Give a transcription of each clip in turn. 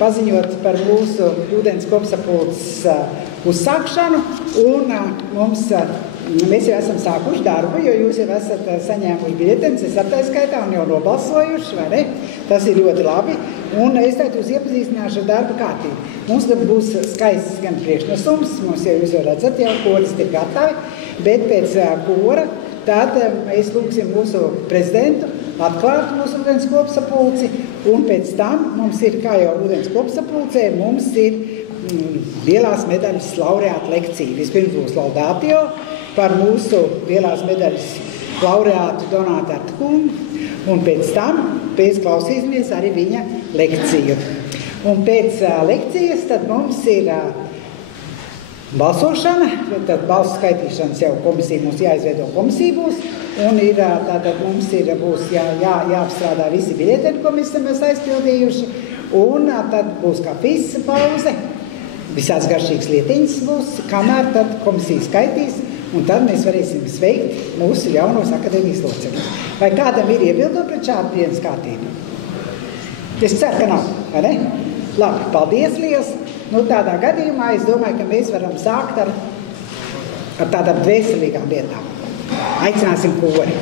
paziņot par mūsu ūdens kopsapulces uzsākšanu, un mēs jau esam sākuši darbu, jo jūs jau esat saņēmuši biļetenes, esat tā skaitā un jau nobalsojuši, vai ne? Tas ir ļoti labi, un es tātad jūs iepazīstināšu ar darba kārtību. Mums tad būs skaists gan priekšnesums, mums jau jūs jau redzat, jau koris ir gatavi, bet pēc kora tad mēs lūgsim mūsu prezidentu atklāt mūsu ūdens kopsapulci, un pēc tam mums ir, kā jau ūdens kopsapulcē, mums ir lielās medaļas laureāta lekcija. Vispirms būs laudātio par mūsu lielās medaļas laureātu Donātu Artkungu, un pēc tam klausīsimies arī viņa lekciju. Un pēc lekcijas tad mums ir balsošana, tad balsu skaitīšanas jau komisija, mums jāizveido komisija būs, un ir, tātad mums būs jāapstrādā visi biļeteni, ko mēs esam aizpildījuši, un tad būs kafijas pauze, visās garšīgas lietiņas būs, kamēr tad komisija skaitīs, un tad mēs varēsim sveikt mūsu jaunos akadēmijas locekļus. Vai kādam ir iebildumi pret šādu dienas kārtību? Es ceru, ka nav, vai ne? Labi, paldies liels. Nu, tādā gadījumā es domāju, ka mēs varam sākt ar tādām dvēselīgām lietām. Aicināsim kori.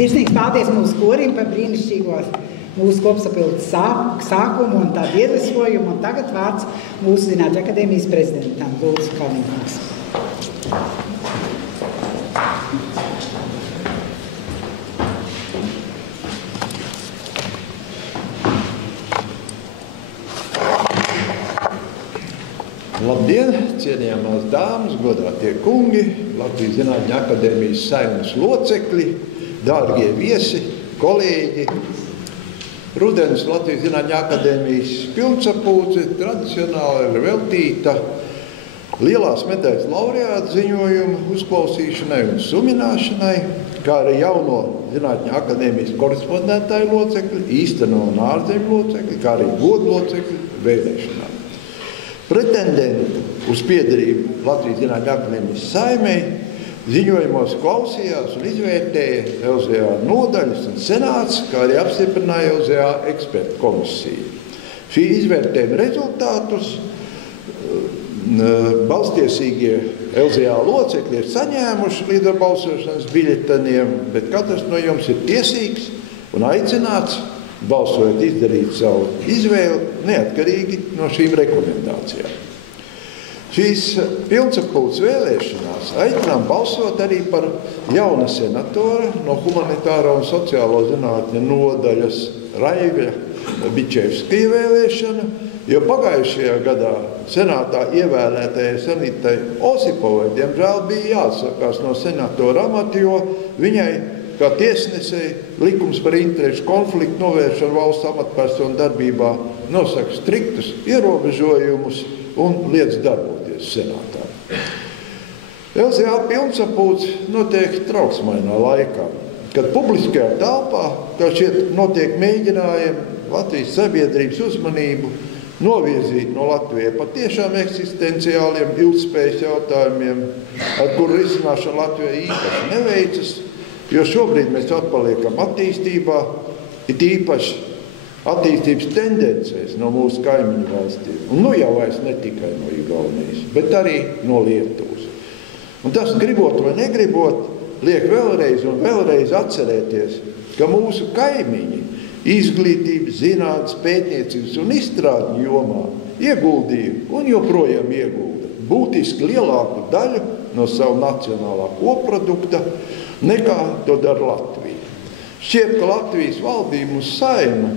Sirsnīgs paldies mūsu korim par brīnišķīgo mūsu kopsapildes sākumu un tādu iedvesmojumu. Un tagad vārds mūsu Zinātņu akadēmijas prezidentam. Lūdzu, Kalniņkungs. Labdien, cienījamās dāmas, godātie kungi, Latvijas Zinātņu akadēmijas saimnes locekļi, dārgie viesi, kolēģi. Rudens Latvijas Zinātņu akadēmijas pilnsapulce tradicionāli ir veltīta lielās medaļas laureāta ziņojuma uzklausīšanai un sumināšanai, kā arī jauno Zinātņu akadēmijas korespondentēju locekļi, īsteno un ārzemju locekļi, kā arī godu locekļi vēlēšanām. Pretendenti uz piederību Latvijas Zinātņu akadēmijas saimei ziņojumos klausījās un izvērtēja LZA nodaļas un senāts, kā arī apstiprināja LZA ekspertu komisija. Šī izvērtējuma rezultātus balstiesīgie LZA locekļi ir saņēmuši līdz ar balsošanas biļeteniem, bet katrs no jums ir tiesīgs un aicināts balsojot izdarīt savu izvēli neatkarīgi no šīm rekomendācijām. Šīs pilnsapulces vēlēšanās aicinām balsot arī par jauna senatora no humanitāro un sociālo zinātņu nodaļas Raivia Bičevskija vēlēšana, jo pagājušajā gadā senātā ievēlētajai Sanitai Osipovai diemžēl bija jāatsakās no senatora amata, jo viņai kā tiesnesei likums par interešu konfliktu novēršanu valsts amatpersonu darbībā nosaka striktus ierobežojumus un liedz darboties senātā. LZA pilnsapulce notiek trauksmainā laikā, kad publiskajā telpā, kā šķiet, notiek mēģinājumi Latvijas sabiedrības uzmanību novirzīt no Latvijai patiešām eksistenciāliem ilgtspējas jautājumiem, ar kuru risināšanu Latvijai īpaši neveicas, jo šobrīd mēs atpaliekam attīstībā, it īpaši attīstības tendencēs no mūsu kaimiņu valstīm. Un nu jau vairs ne tikai no Igaunijas, bet arī no Lietuvas. Un tas, gribot vai negribot, liek vēlreiz un vēlreiz atcerēties, ka mūsu kaimiņi izglītības, zinātnes, pētniecības un izstrādes jomā ieguldīja un joprojām iegulda būtiski lielāku daļu no savu nacionālā koprodukta, nekā to dara Latvija. Šķiet, ka Latvijas valdība un saima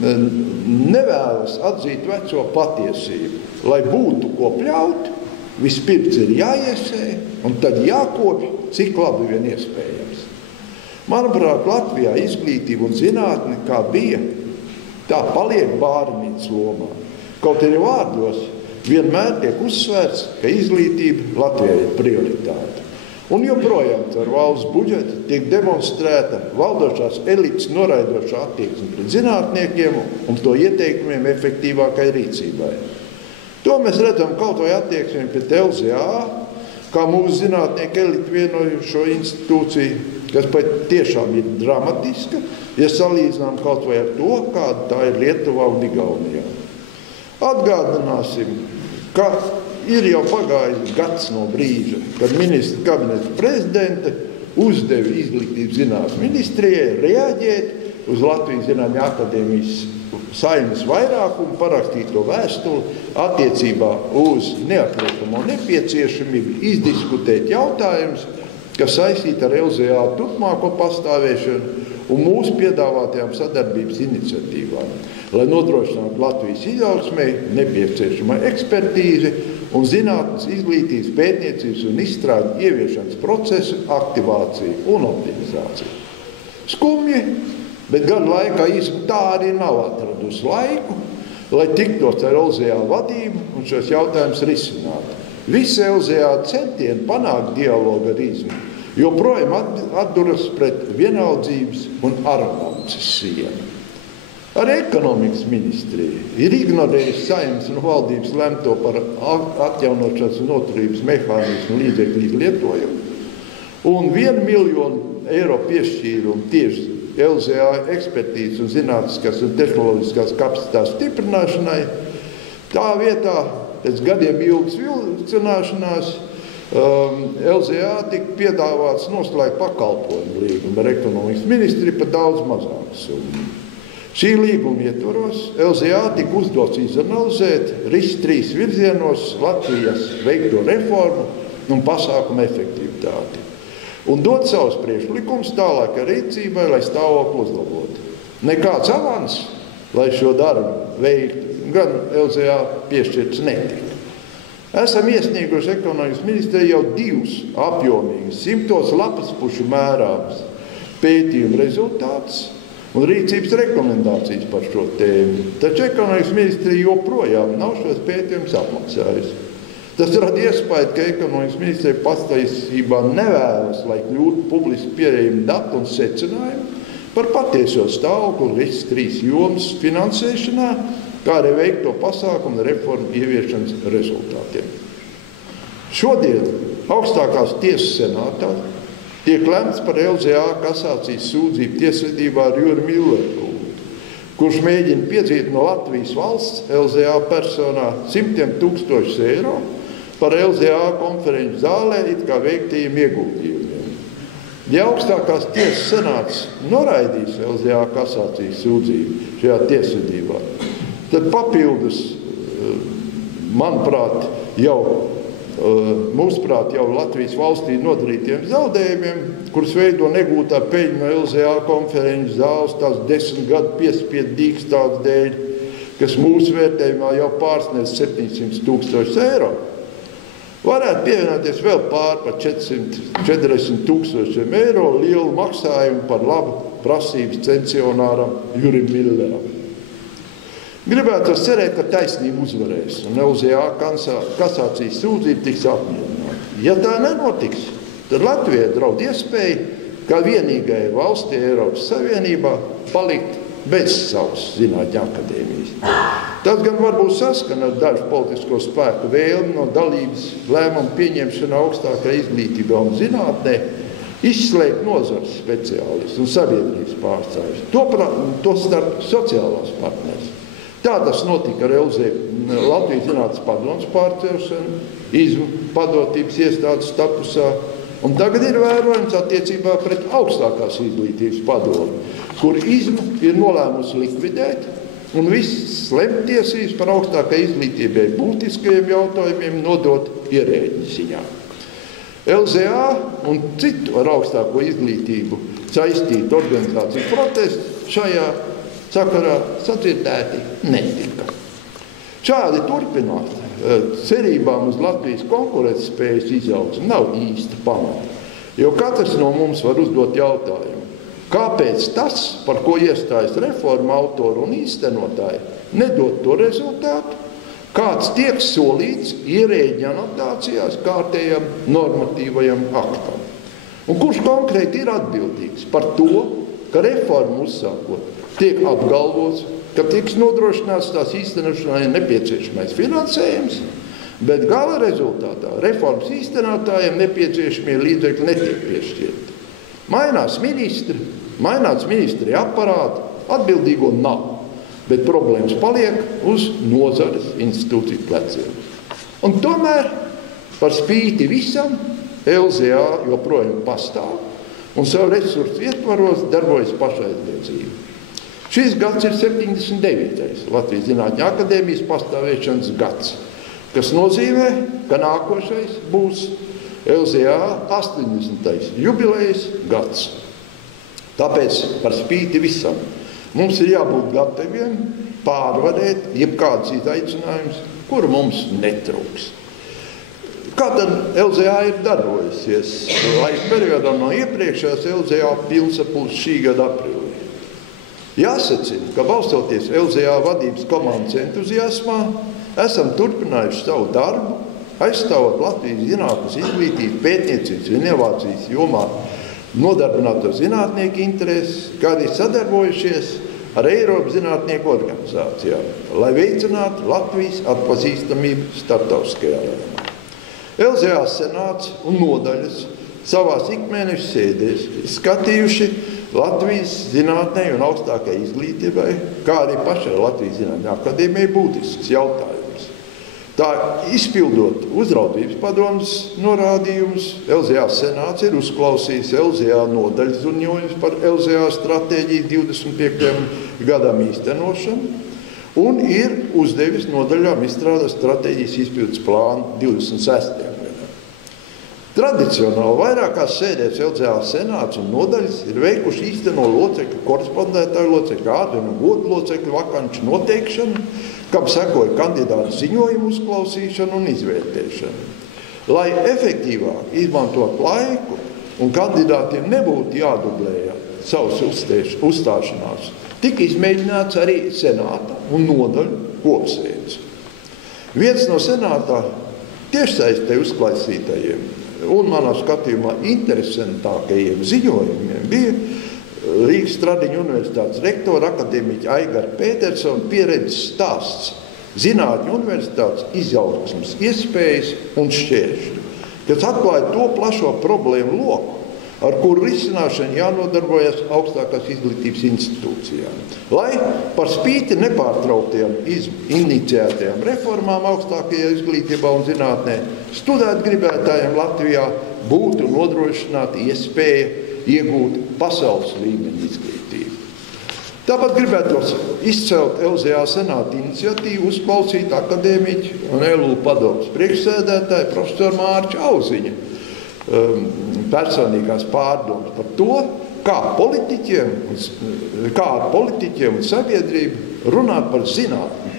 nevēlas atzīt veco patiesību. Lai būtu ko pļaut, vispirms ir jāiesē un tad jākopj, cik labi vien iespējams. Manuprāt, Latvijā izglītība un zinātne kā bija, tā paliek bārnīcas lomā. Kaut arī vārdos vienmēr tiek uzsvērts, ka izglītība Latvijai ir prioritāte. Un joprojām ar valsts budžetu tiek demonstrēta valdošās elites noraidošā attieksme pret zinātniekiem un to ieteikumiem efektīvākai rīcībai. To mēs redzam kaut vai attieksmi pret LZA, kā mūsu zinātnieku elitu vienojušo institūciju, kas pat tiešām ir dramatiska, ja salīdzinām kaut vai ar to, kāda tā ir Lietuvā un Igaunijā. Atgādināsim, ka ir jau pagājis gads no brīža, kad ministra kabineta prezidente uzdeva izglītības zinātņu ministrijai reaģēt uz Latvijas Zinātņu akadēmijas saimnes vairākumu parakstīto vēstuli attiecībā uz neatliekamo nepieciešamību izdiskutēt jautājumus, kas saistīti ar LZA turpmāko pastāvēšanu un mūsu piedāvātajām sadarbības iniciatīvām, lai nodrošinātu Latvijas izaugsmei nepieciešamā ekspertīzi un zinātnes, izglītības, pētniecības un izstrādes ieviešanas procesu aktivāciju un optimizāciju. Skumji, bet gadu laikā īsti tā arī nav atradusi laiku, lai tiktos ar LZA vadību un šos jautājumus risinātu. Visi LZA centieni panākt dialogu ar izmēru joprojām atduras pret vienaldzības un arogances sienu. Arī ekonomikas ministrija ir ignorējusi saimnes un valdības lemto par atjaunošanas un noturības mehānismu līdzekļu izlietojumu un 1 miljonu eiro piešķīrumu tieši LZA ekspertīzes un zinātniskās un tehnoloģiskās kapacitātes stiprināšanai. Tā vietā pēc gadiem ilgas vilcināšanās LZA tika piedāvāts noslēgt pakalpojumu līgumu ar ekonomikas ministri par daudz mazāku summu. Šī līguma ietvaros LZA tika uzdots izanalizēt RIS 3 virzienos Latvijas veikto reformu un pasākumu efektivitāti un dot savus priekšlikumus tālākai rīcībai, lai stāvokli uzlabotu. Nekāds avans, lai šo darbu veiktu, gan LZA piešķirts netika. Esam iesnieguši ekonomikas ministrijai jau 2 apjomīgus 100 lapaspušu mērāmus pētījumu rezultātus un rīcības rekomendācijas par šo tēmu. Taču ekonomikas ministrija joprojām nav šos pētījumus apmaksājusi. Tas rada iespēju, ka ekonomikas ministrija patiesībā nevēlas, lai kļūtu publiski pieejami dati un secinājumi par patieso stāvokli RIS 3 jomas finansēšanā, kā arī veikto pasākumu reformu ieviešanas rezultātiem. Šodien augstākās tiesas senātā tiek lemts par LZA kasācijas sūdzību tiesvedībā ar Juri Milleru, kurš mēģina piedzīt no Latvijas valsts LZA personā 100 000 eiro par LZA konferenču zālē it kā veiktajiem ieguldījumiem. Ja augstākās tiesas senāts noraidīs LZA kasācijas sūdzību šajā tiesvedībā, tad papildus, manuprāt, mūsuprāt, jau Latvijas valstī nodarītiem zaudējumiem, kurus veido negūtā peļņa no LZA konferenču zāles, tās 10 gadu piespiedu dīkstādes dēļ, kas mūsu vērtējumā jau pārsniedz 700 000 eiro. Varētu pievienoties vēl par 440 000 eiro lielu maksājumu par labu prasības censionāram Jurim Milleram. Gribētu cerēt, ka taisnība uzvarēs un LZA kasācijas sūdzība tiks apmierināta. Ja tā nenotiks, tad Latvijai draud iespēja, kā vienīgai valstī Eiropas Savienībā, palikt bez savas zinātņu akadēmijas. Tas gan varbūt saskana ar dažu politisko spēku vēlmi no dalības lēmumu pieņemšana augstākā izglītībā un zinātnē izslēgt nozares speciālistus un sabiedrības pārstāvjus, to starp sociālās partneres. Tā tas notika ar Latvijas zinātnes padomes pārcelšanu, izmu padotības iestādes statusā, un tagad ir vērojams attiecībā pret augstākās izglītības padomi, kur izmu ir nolēmusi likvidēt un visas lemtiesības par augstākai izglītībai būtiskajiem jautājumiem nodot ierēģi ziņā. LZA un citu ar augstāko izglītību saistītu organizāciju protestu šajā sakarā sadzirdēti netika. Šādi turpināt cerībām uz Latvijas konkurētspējas izaugsmi nav īsta pamata, jo katrs no mums var uzdot jautājumu, kāpēc tas, par ko iestājas reforma autori un īstenotāji, nedod to rezultātu, kāds tiek solīts ierēģi anotācijās kārtējam normatīvajam aktam. Un kurš konkrēti ir atbildīgs par to, ka reformu uzsākot tiek apgalvots, ka tiks nodrošināts tās īstenošanai nepieciešamais finansējums, bet gala rezultātā reformas īstenotājiem nepieciešamie līdzekļi netiek piešķirti. Mainās ministri aparāti, atbildīgo nav, bet problēmas paliek uz nozares institūciju pleciem. Un tomēr, par spīti visam, LZA joprojām pastāv un savu resursu ietvaros darbojas pašaizliedzību. Šis gads ir 79. Latvijas Zinātņu akadēmijas pastāvēšanas gads, kas nozīmē, ka nākošais būs LZA 80. jubilejas gads. Tāpēc par spīti visam mums ir jābūt gataviem pārvarēt jebkādas izaicinājumus, kuru mums netrūks. Kā tad LZA ir darbojusies laika periodā no iepriekšējās LZA pilnsapulces šī gada aprīlī? Jāsacina, ka balstoties LZA vadības komandas entuziasmā, esam turpinājuši savu darbu, aizstāvot Latvijas zinātnes izglītību, pētniecības un inovācijas jomā nodarbināto zinātnieku intereses, kā arī sadarbojušies ar Eiropas zinātnieku organizācijām, lai veicinātu Latvijas atpazīstamību starptautiskajā arēnā. LZA senāts un nodaļas savās ikmēneša sēdēs skatījuši Latvijas zinātnei un augstākai izglītībai, kā arī pašai Latvijas Zinātņu akadēmijai būtisks jautājums. Tā izpildot uzraudzības padomes norādījumus, LZA senāts ir uzklausījis LZA nodaļas ziņojumus par LZA stratēģiju 25. gadam īstenošanu un ir uzdevis nodaļām izstrādāt stratēģijas izpildes plānu 26. gadam. Tradicionāli vairākās sēdēs LZA senāts un nodaļas ir veikuši īsteno locekļu, korespondētāju locekļu, ārdenu un godu locekļu vakanču noteikšanu, kam sekoja kandidātu ziņojumu uzklausīšanu un izvērtēšanu. Lai efektīvāk izmantot laiku un kandidātiem nebūtu jādublēja savas uzstāšanās, tika izmēģināts arī senāta un nodaļu kopsēdes. Viens no senātā tiešsaistē uzklausītajiem un manā skatījumā interesantākajiem ziņojumiem bija Rīgas Stradiņu universitātes rektora akadēmiķa Aigara Pētersona pieredzes stāsts Zinātņu universitātes izaugsmes iespējas un šķēršļi, kas atklāja to plašo problēmu loku, ar kuru risināšanu jānodarbojas augstākās izglītības institūcijām. Lai par spīti nepārtrauktajām iniciētajām reformām augstākajā izglītībā un zinātnē, studēt gribētājiem Latvijā būtu nodrošināta iespēja iegūt pasaules līmeņa izglītību. Tāpat gribētos izcelt LZA senāta iniciatīvu uzklausīt akadēmiķu un LU padomes priekšsēdētāju profesoru Mārķu Auziņu personīgās pārdomas par to, kā ar politiķiem un sabiedrību runāt par zinātni.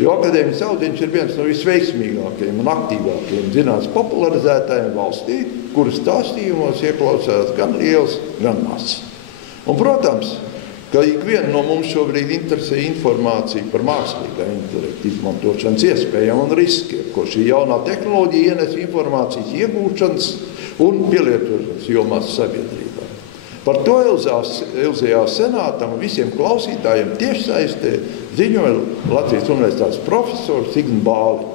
Jo akadēmiķis Auziņš ir viens no visveiksmīgākajiem un aktīvākajiem zinātnes popularizētājiem valstī, kuras stāstījumos ieklausās gan liels, gan mazs. Un, protams, ka ikvienu no mums šobrīd interesē informācija par mākslīgā intelekta izmantošanas iespējām un riskiem, ko šī jaunā tehnoloģija ienes informācijas iegūšanas un pielietošanas jomās sabiedrībā. Par to LZA senātam un visiem klausītājiem tiešsaistē ziņoja Latvijas universitātes profesors Signs Bāli.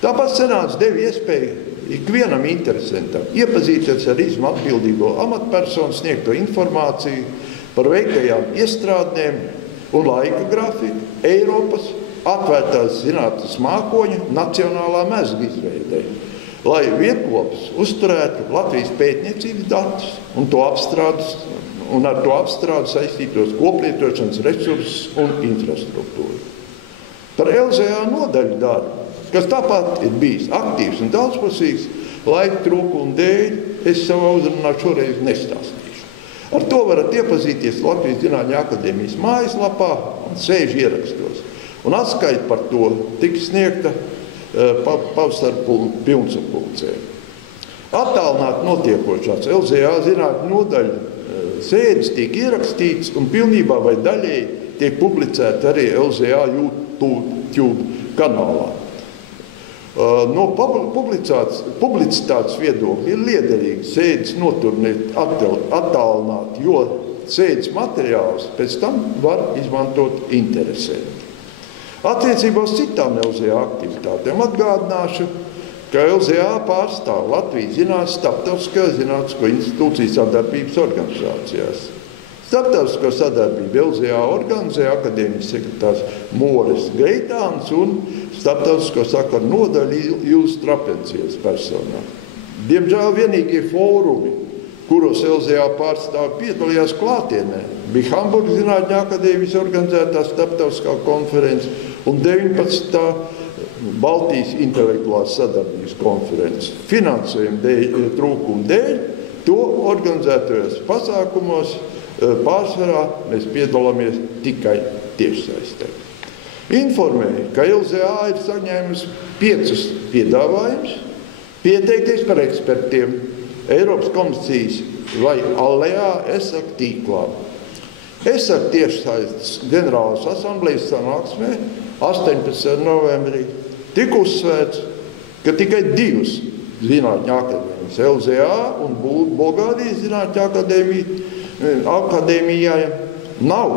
Tāpat senāts deva iespēju ikvienam interesantam iepazīties ar izmu atbildīgo amatpersonu sniegto informāciju par veiktajām iestrādnēm un laika grafiku Eiropas atvērtās zinātnes mākoņa nacionālā mezga izveidē, lai vienkopis uzturētu Latvijas pētniecības datus un ar to apstrādi saistītos koplietošanas resursus un infrastruktūru. Par LZA nodaļu darbu, kas tāpat ir bijis aktīvs un daudzpusīgs, laika trūkuma dēļ es savā uzrunā šoreiz nestāstīšu. Ar to varat iepazīties Latvijas Zinātņu akadēmijas mājaslapā un sēžu ierakstos. Un atskaita par to tika sniegta pavasara pilnsapulcē. Attālināt notiekošās LZA zinātņu nodaļu sēdes tiek ierakstīts un pilnībā vai daļēji tiek publicēta arī LZA YouTube kanālā. No publicitātes viedokļa ir liederīgi sēdes noturnēt attālināt, jo sēdes materiālus pēc tam var izmantot interesēti. Attiecībā uz citām LZA aktivitātēm atgādināšu, ka LZA pārstāv Latvijas starptautiskajā zinātnisko institūciju sadarbības organizācijās. Starptautisko sadarbību LZA organizē akadēmijas sekretārs Moris Greitāns un starptautisko sakaru nodaļu Jūras Trapencijas personā. Diemžēl vienīgie fórumi, kuros LZA pārstāvi piedalījās klātienē, bija Hamburgas Zinātņu akadēmijas organizētā starptautiskā konference un 19. Baltijas intelektuālās sadarbības konferences. Finansējuma trūkuma dēļ to organizētajos pasākumos pārsvarā mēs piedalāmies tikai tiešsaistē. Informēja, ka LZA ir saņēmusi 5 piedāvājumus pieteikties par ekspertiem Eiropas komisijas vai ALEA ESAK tīklā. ESAK tiešsaistes ģenerālas asamblejas sanāksmē 18. novembrī tika uzsvērts, ka tikai 2 zinātņu akadēmijas LZA un Bulgārijas zinātņu akadēmijai nav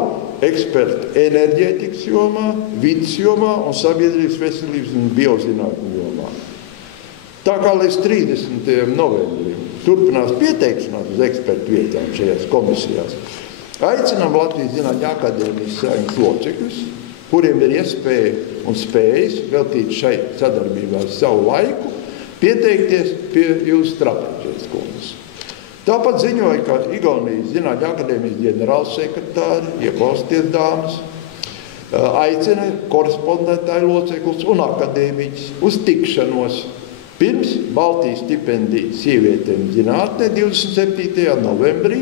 eksperti enerģētikas jomā, vides jomā un sabiedrības veselības un biozinātņu jomā. Tā kā līdz 30. novembrim turpinās pieteikšanās uz ekspertu vietām šajās komisijās, aicinām Latvijas Zinātņu akadēmijas saimnes locekļus, kuriem ir iespēja un spējas veltīt šai sadarbībā savu laiku, pieteikties pie jūsu Trapeģijas kundas. Tāpat ziņoja, ka Igaunijas Zinātņu akadēmijas ģenerālsekretāri, ieklausieties dāmas, aicina korespondētāju locekļus un akadēmiķus uz tikšanos pirms Baltijas stipendijas sievietēm zinātnē 27. novembrī.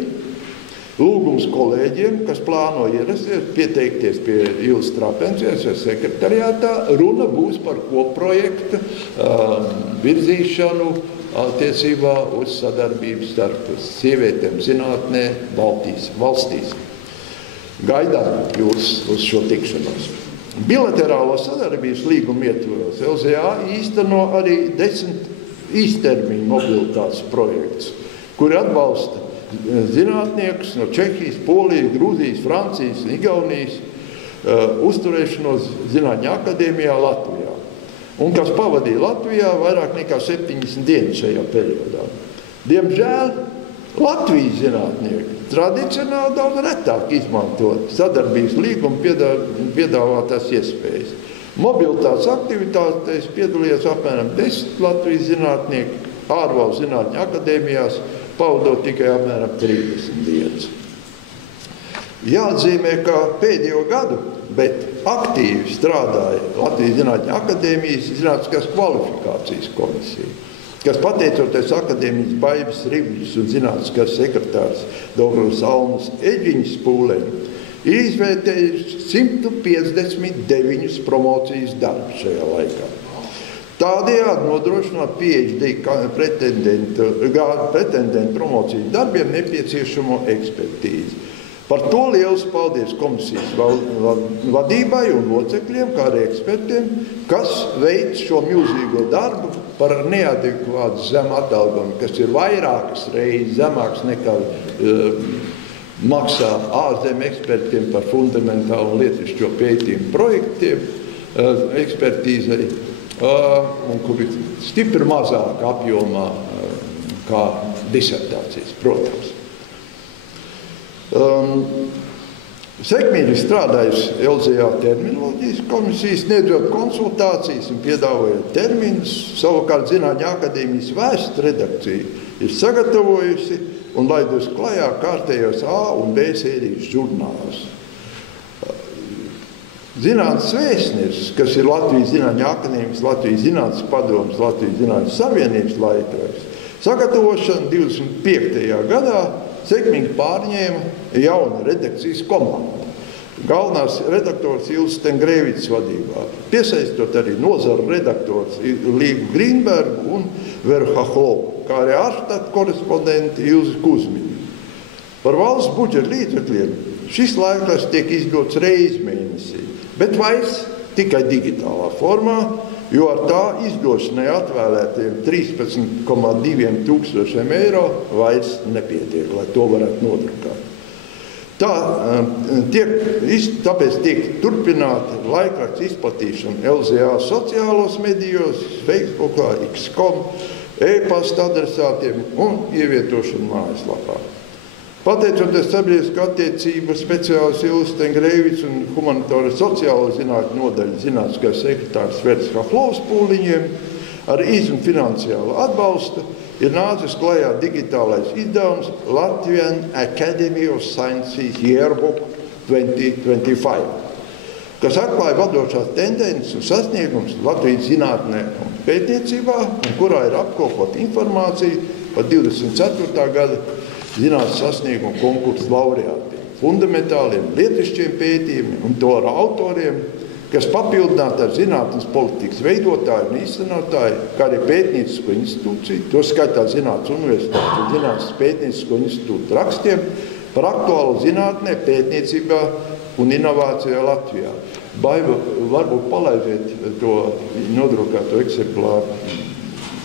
Lūgums kolēģiem, kas plāno ierasties, pieteikties pie Jūlas Trapeģijas sekretariātā, runa būs par kopprojekta virzīšanu attiecībā uz sadarbību starp sievietēm zinātnē Baltijas valstīs. Gaidām jūs uz šo tikšanos. Bilaterālo sadarbības līgumu ietvaros LZA īsteno arī 10 īstermiņu mobilitātes projekts, kuri atbalsta zinātniekus no Čehijas, Polijas, Grūzijas, Francijas un Igaunijas uzturēšanos Zinātņu akadēmijā Latvijā, un kas pavadīja Latvijā vairāk nekā 70 dienas šajā periodā. Diemžēl Latvijas zinātnieki tradicionāli daudz retāk izmantot sadarbības līgumu piedāvātās iespējas. Mobilitātes aktivitātēs piedalījās apmēram 10 Latvijas zinātnieki, ārvalstu zinātņu akadēmijās pavadot tikai apmēram 30 dienas. Jāatzīmē, ka pēdējo gadu, bet aktīvi strādāja Latvijas Zinātņu akadēmijas zinātniskās kvalifikācijas komisija, kas pateicoties akadēmijas Baibas Ribļas un zinātniskās sekretārs Dr. Almas Eģiņas pūlēm, ir izvērtējuši 159 promocijas darbus šajā laikā. Tādējādi nodrošināt PhD pretendentu promocijas darbiem nepieciešamo ekspertīzi. Par to liels paldies komisijas vadībai un locekļiem, kā arī ekspertiem, kas veic šo milzīgo darbu par neadekvātu zemu atalgojumu, kas ir vairākas reizes zemāks nekā maksā ārzemju ekspertiem par fundamentālu un lietišķo pētījumu projektiem, ekspertīzei, un kur ir stipri mazāk apjomā kā disertācijas, protams. Sekmīgi strādājusi LZA terminoloģijas komisijas, sniedzot konsultācijas un piedāvājot terminus. Savukārt Zinātņu akadēmijas vēstu redakcija ir sagatavojusi un laidusi klajā kārtējos A un B sērijas žurnālus. Zinātnes vēstnieks, kas ir Latvijas Zinātņu akadēmijas, Latvijas Zinātnes padomes, Latvijas Zinātnes savienības laikraksts, sagatavošanu 25. gadā sekmīgi pārņēma jauna redakcijas komanda. Galvenās redaktors Ilse Stengrēvics vadībā, piesaistot arī nozaru redaktors Līgu Grīnbergu un Veru Hahlovu, kā arī ārštata korespondenti Ilzi Kuzmiņu. Par valsts budžeta līdzekļiem šis laikraksts tiek izdots reizi mēnesī, bet vairs tikai digitālā formā, jo ar tā izdošanai atvēlētiem 13,2 tūkstošiem eiro vairs nepietiek, lai to varētu nodrukāt. Tāpēc tiek turpināta laikraksta izplatīšana LZA sociālos medijos, Facebookā, X.com, e-pasta adresātiem un ievietošana mājaslapā. Pateicoties sabiedrisko attiecību speciālists Ilse Stengrēvics un humanitāro sociālo zinātņu nodaļu zinātniskais sekretārs Veris Hahlovs pūliņiem ar un finansiālu atbalstu ir nācis klajā digitālais izdevums Latvian Academy of Sciences Yearbook 2025, kas atklāja vadošās tendences un sasniegums Latvijas zinātnē un pētniecībā, un kurā ir apkopot informāciju par 24. gada zinātnes sasniegumu konkursu laureātiem, fundamentāliem lietišķiem pētījumiem un to ar autoriem, kas papildināti ar zinātnes politikas veidotāju un īstenotāju, kā arī pētniecisko institūciju, to skaitā Zinātnes universitātes un Zinātnes pētniecisko institūtu rakstiem par aktuālu zinātnē, pētniecībā un inovācijā Latvijā. Baiva, varbūt palaidiet to nodrukāto eksemplāru,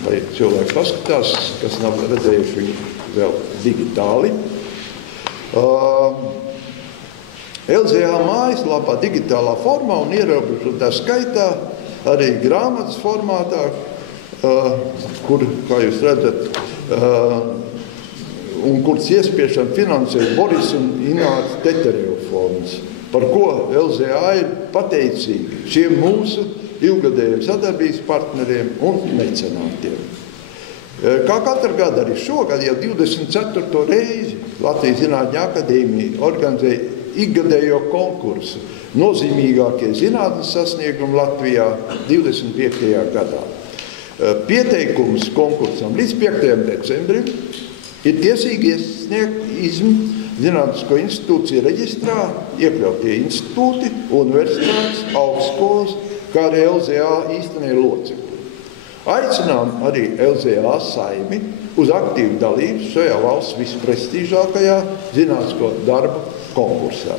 lai cilvēki paskatās, kas nav redzējuši viņu vēl digitāli. LZA mājaslapā digitālā formā un ierobežotā skaitā arī grāmatas formātā, kur, kā jūs redzat, un kuras iespiešana finansē Boris un Inārs Tetereva fonds. par ko LZA ir pateicīgi šiem mūsu ilgadējiem sadarbības partneriem un mecenātiem. Kā katru gadu arī šogad jau 24. reizi Latvijas Zinātņu akadēmija organizēja ikgadējo konkursu nozīmīgākie zinātnes sasniegumi Latvijā 25. gadā. Pieteikums konkursam līdz 5. decembrim ir tiesīgi iesniegt IZM Zinātnisko institūciju reģistrā iekļautie institūti, universitātes, augstskolas, kā arī LZA īstenie locekļi. Aicinām arī LZA saimi uz aktīvu dalību šajā valsts visprestīžākajā zinātnisko darbu konkursā.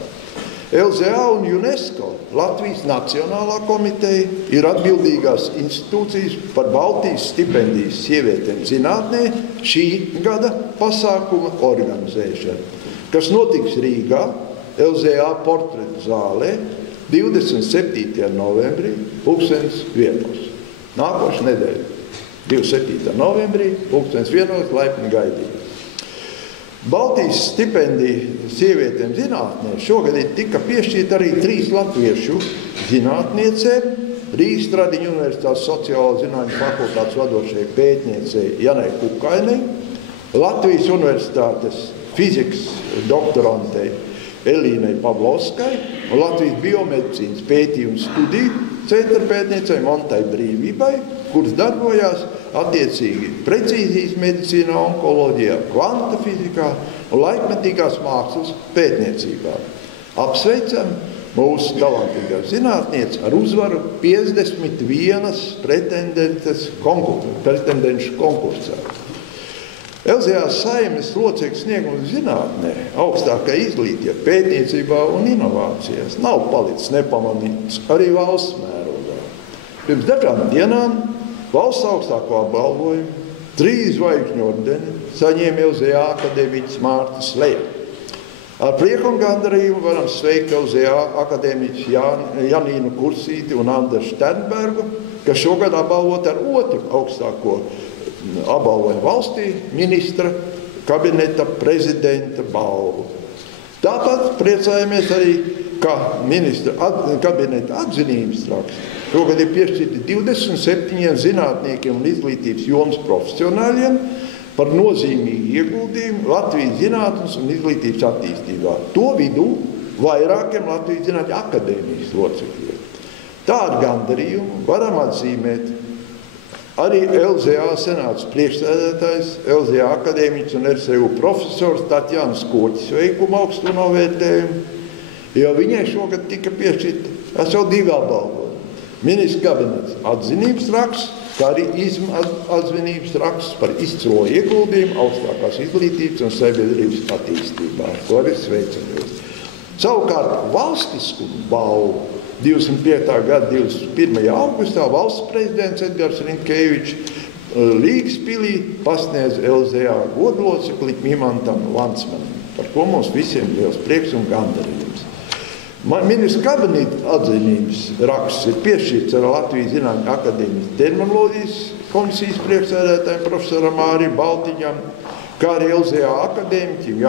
LZA un UNESCO, Latvijas Nacionālā komiteja, ir atbildīgās institūcijas par Baltijas stipendijas sievietēm zinātnē šī gada pasākuma organizēšanu, kas notiks Rīgā, LZA portretu zālē 27. novembrī 2001. Nākošu nedēļu, 27. novembrī 2001. laipni gaidīt. Baltijas stipendija sievietēm zinātnē šogad tika piešķirta arī 3 latviešu zinātniecēm, Rīgas Tradiņu universitātes sociālo zinātņu fakultātes vadošajai pētniecei Janai Kukainei, Latvijas universitātes fizikas doktorantei Elīnai Pavlovskai un Latvijas biomedicīnas pētījumu studiju centra pētniecei Montai Brīvībai, kuras darbojās attiecīgi precīzijas medicīnā, onkoloģijā, kvanta fizikā un laikmetīgās mākslas pētniecībā. Apsveicam mūsu talantīgās zinātnieces ar uzvaru 51 pretendenšu konkursā. LZA saimes locekļu sniegums zinātnē, augstākā izglītība, pētniecībā un inovācijās nav palicis nepamanīts arī valsts mērogā. Pirms dažām dienām valsts augstāko apbalvojumu 3 zvaigžņu ordeni saņēma LZA akadēmiķis Mārta Sleja. Ar prieku un gandarījumu varam sveikt LZA akadēmiķus Janīnu Kursīti un Andru Sternbergu, kas šogad apbalvot ar 2. augstāko apbalvojumu valstī ministra kabineta prezidenta balvu. Tāpat priecājamies arī, ka ministra kabineta atzinības raksts šogad ir piešķirti 27 zinātniekiem un izglītības jomas profesionāļiem par nozīmīgu ieguldījumu Latvijas zinātnes un izglītības attīstībā. To vidū vairākiem Latvijas Zinātņu akadēmijas locekļiem. Tādu gandarījumu varam atzīmēt arī LZA senāts priekšsēdētājs, LZA akadēmiķis un RSU profesors Tatjānas Koķis veikuma augstu novērtējumu, jo viņai šogad tika piešķirta jau 2 apbalvojumi. Ministra kabinets atzinības raksts, kā arī IZM atzinības raksts par izcilo ieguldījumu augstākās izglītības un sabiedrības attīstībā, ko arī sveicamies. Savukārt valstiskumu balvu 25. gada 21. augustā valsts prezidents Edgars Rinkēvičs Līgspilī pasniedz LZA godloceklim Imantam Lansmanim, par ko mums visiem liels prieks un gandarījums. Ministra kabineta atzinības raksts ir piešķirts ar Latvijas Zinātņu akadēmijas terminoloģijas komisijas priekšsēdētājiem profesoram Mārim Baltiņam, kā arī LZA akadēmiķiem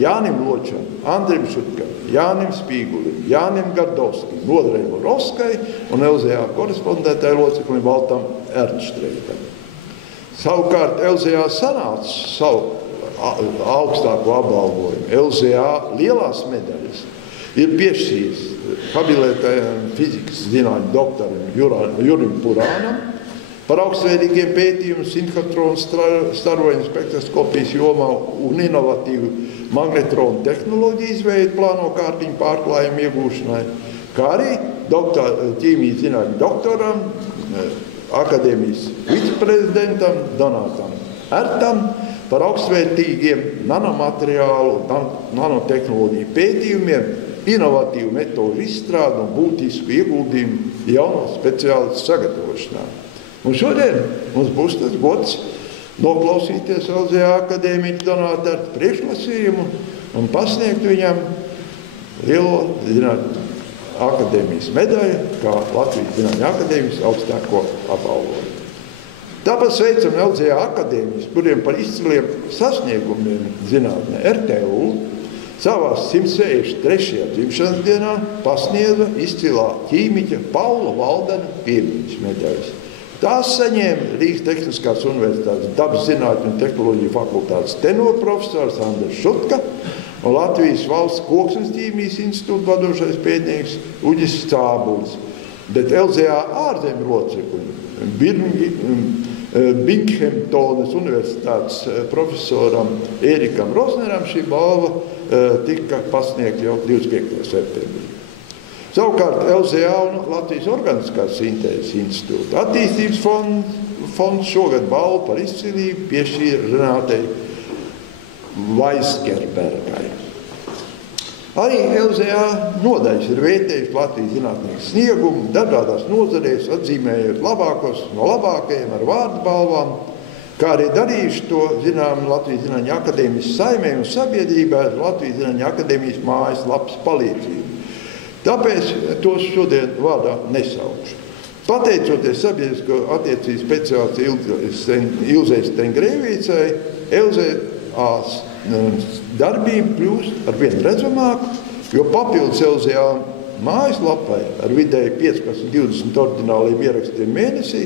Jānim Ločam, Andrim Šutkam, Jānim Spīgulim, Jānim Gardovskim, Nodrei Morovskai un LZA korespondentēju loceklim Valtam Ernštreikam. Savukārt LZA sanāca savu augstāko apbalvojumu. LZA lielās medaļas ir piešķīrs habilitējam fizikas zinātņu doktoram Jurim Purānam par augstsvērtīgiem pētījumu sinhrotronu starojumu spektroskopijas jomā un inovatīvu magnetronu tehnoloģiju izveidu plāno kārtiņu pārklājumu iegūšanai, kā arī ķīmijas zinātņu doktoram, akadēmijas viceprezidentam Donātam Ertam par augstsvērtīgiem nanomateriālu un nanotehnoloģiju pētījumiem, inovatīvu metožu izstrādu un būtisku ieguldījumu jauno speciālistu sagatavošanā. Un šodien mums būs tas gods noklausīties LZA akadēmiķa Donāta Erta priekšlasījumu un pasniegt viņam lielo zinātņu akadēmijas medaļu, kā Latvijas Zinātņu akadēmijas augstāko apbalvojumu. Tāpēc sveicam LZA akadēmijas, kuriem par izciliem sasniegumiem zinātnē RTU Savā 163. dzimšanas dienā pasniedza izcilā ķīmiķa Paula Valdena piemiņas medaļas. Tās saņēma Rīgas Tehniskās universitātes dabas zinātņu un tehnoloģiju fakultātes tenorprofesors Andris Šutka un Latvijas valsts koksnes ķīmijas institūta vadošais pētnieks Uģis Cābulis. Bet LZA ārzemju locekļi Binghamtonas universitātes profesoram Ērikam Rosneram šī balva tika pasniegta jau 25. septembrī. Savukārt LZA un Latvijas Organiskās sintēzes institūta attīstības fonds šogad balvu par izcilību piešķīra Renātei Vaisgerbergai. Arī LZA nodaļas ir vērtējuši Latvijas zinātnieku sniegumu dažādās nozarēs, atzīmējot labākos no labākajiem ar vārdu balvām, kā arī darījuši to, zinām, Latvijas Zinātņu akadēmijas saimē un sabiedrībā ar Latvijas Zinātņu akadēmijas mājas lapas palīdzību. Tāpēc tos šodien vārdā nesaukšu. Pateicoties sabiedrisko attiecību speciālisti Ilzei Stengrēvīcai, LZA's darbība kļūst ar vien redzamāku, jo papildus LZA mājaslapai ar vidēji 15-20 ordināliem ierakstiem mēnesī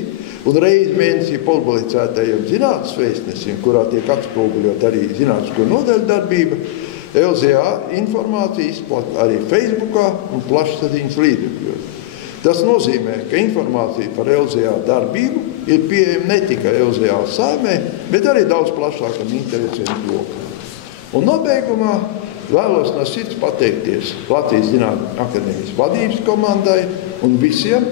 un reizi mēnesī publicētajiem zinātnes vēstnesiem, kurā tiek atspoguļot arī zinātnisko nodaļu darbība, LZA informācija izplata arī Facebookā un plašsaziņas līdzekļos. Tas nozīmē, ka informācija par LZA darbību ir pieejama ne tikai LZA saimē, bet arī daudz plašākam interesēm lokam. Un nobeigumā vēlos no sirds pateikties Latvijas Zinātņu akadēmijas vadības komandai un visiem,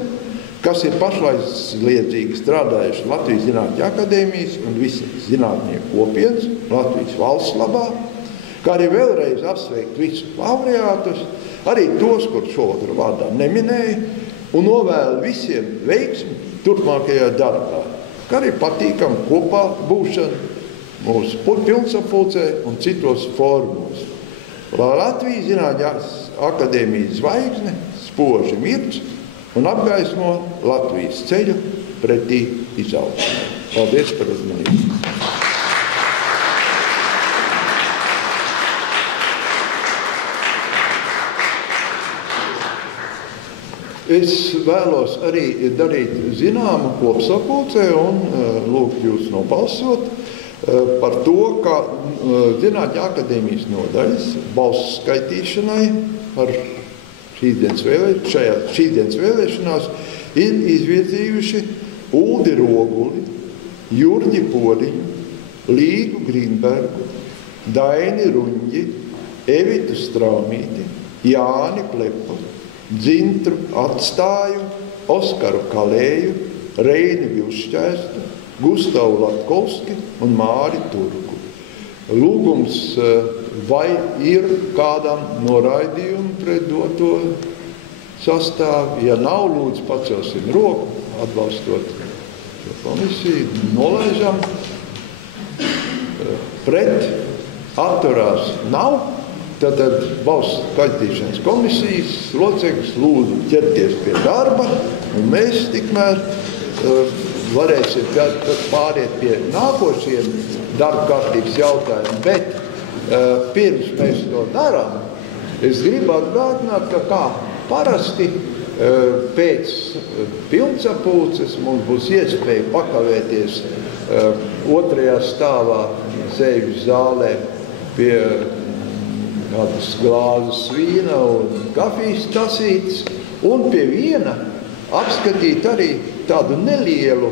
kas ir pašlaicīgi strādājuši Latvijas Zinātņu akadēmijas un visas zinātnieku kopienas Latvijas valsts labā, kā arī vēlreiz apsveikt visus laureātus, arī tos, kur šovakar vārdā neminēja, un novēlu visiem veiksmi turpmākajā darbā, kā arī patīkam kopā būšanu mūsu pilnsapulcē un citos fórumos. Lai Latvijas Zinātņu akadēmijas zvaigzne spoži mirds un apgaismo Latvijas ceļu pretī izaugsmei. Paldies par uzmanību! Es vēlos arī darīt zināmu kopsapulcē un lūgt jūs nobalsot par to, ka Zinātņu akadēmijas nodaļas balsu skaitīšanai par šīs dienas vēlēšanās ir izvirzījuši Uldi Roguli, Jurģi Poliņu, Līgu Grīnbergu, Daini Ruņģi, Evitu Straumīti, Jāni Plepu, Dzintru Atstāju, Oskaru Kalēju, Reini Vilšķēstu, Gustavu Latkovski un Māri Turku. Lūgums, vai ir kādam noraidījumi pret doto sastāvu? Ja nav, lūdzu pacelsim roku, atbalstot šo komisiju, nolaižam. Pret atturās nav. Tātad balsu skaitīšanas komisijas locekļus lūdzu ķerties pie darba, un mēs tikmēr varēsim pāriet pie nākošiem darba kārtības jautājumiem. Bet pirms mēs to darām, es gribu atgādināt, ka kā parasti pēc pilnsapulces mums būs iespēja pakavēties otrajā stāvā sēžu zālē pie kādas glāzes vīna un kafijas tasītes, un pie viena apskatīt arī tādu nelielu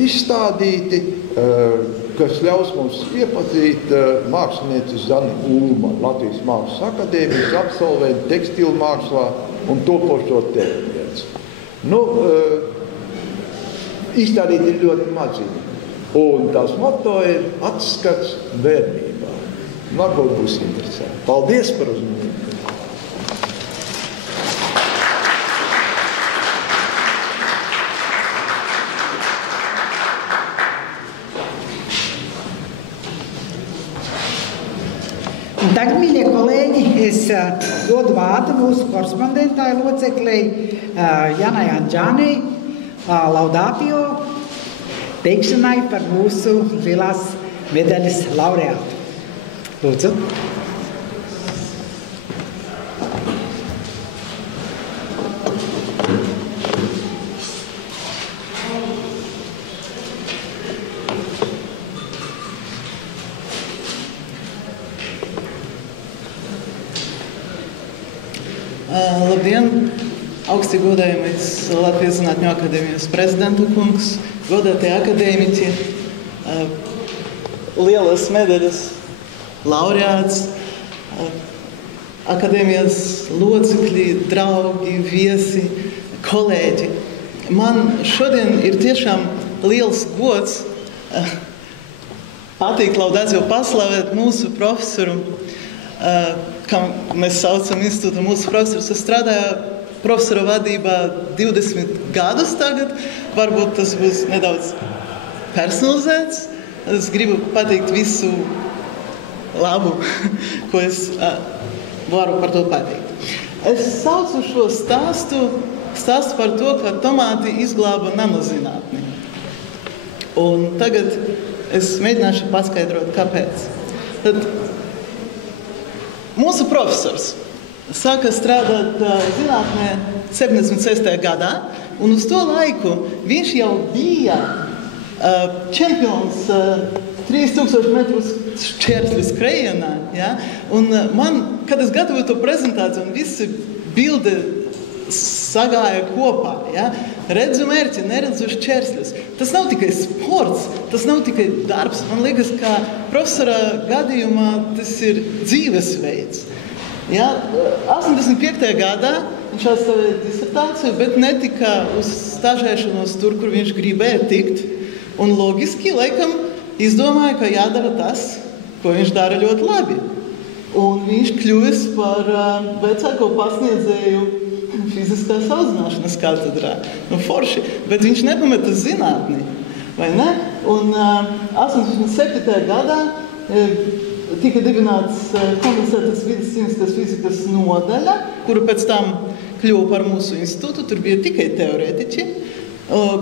izstādīti, kas ļaus mums iepazīt mākslinieci Zani Ulma, Latvijas Mākslas akadēmijas absolventi tekstilmākslā un topošo tērpiecu. Izstādīti ir ļoti maziņi, un tās moto ir atskats bērnībā. Varbūt būs interesanti. Paldies par uzmanību! Tagad, mīļie kolēģi, es dodu vārdu mūsu korespondentāju loceklei Janai Andžānei Laudātio teikšanai par mūsu zilās medaļas laureātu. Lūdzu. Labdien! Augsti godājamais Latvijas Zinātņu akadēmijas prezidenta kungs, godātie akadēmiķi, lielas medaļas laureāts, akadēmijas locekļi, draugi, viesi, kolēģi. Man šodien ir tiešām liels gods pateikt laudatio paslavēt mūsu profesoru, kā mēs saucam institūta mūsu profesors. Es strādāju profesora vadībā 20 gadus tagad. Varbūt tas būs nedaudz personalizēts. Es gribu pateikt visu labu, ko es varu par to pateikt. Es saucu šo stāstu par to, ka tomāti izglāba nanozinātni. Un tagad es mēģināšu paskaidrot, kāpēc. Tad mūsu profesors sāka strādāt zinātnē 76. gadā, un uz to laiku viņš jau bija čempions 3000 metru šķērsļu skrējienā. Ja? Un man, kad es gatavoju to prezentāciju, un visi bildi sagāja kopā, ja? Redzu mērķi, neredzu šķērsļus. Tas nav tikai sports, tas nav tikai darbs. Man liekas, ka profesora gadījumā tas ir dzīvesveids. Ja? 85. gadā viņš aizstāvēja disertāciju, bet netika uz stažēšanos tur, kur viņš gribēja tikt. Un logiski, laikam, izdomāja, ka jādara tas, ko viņš dara ļoti labi. Un viņš kļuvis par vecāko pasniedzēju fiziskās audzināšanas katedrā. Forši, bet viņš nepameta zinātni, vai ne? Un 87. gadā tika dibināts Kompensētas viduscīniskas fizikas nodaļa, kuru pēc tam kļuva par mūsu institūtu. Tur bija tikai teorētiķi,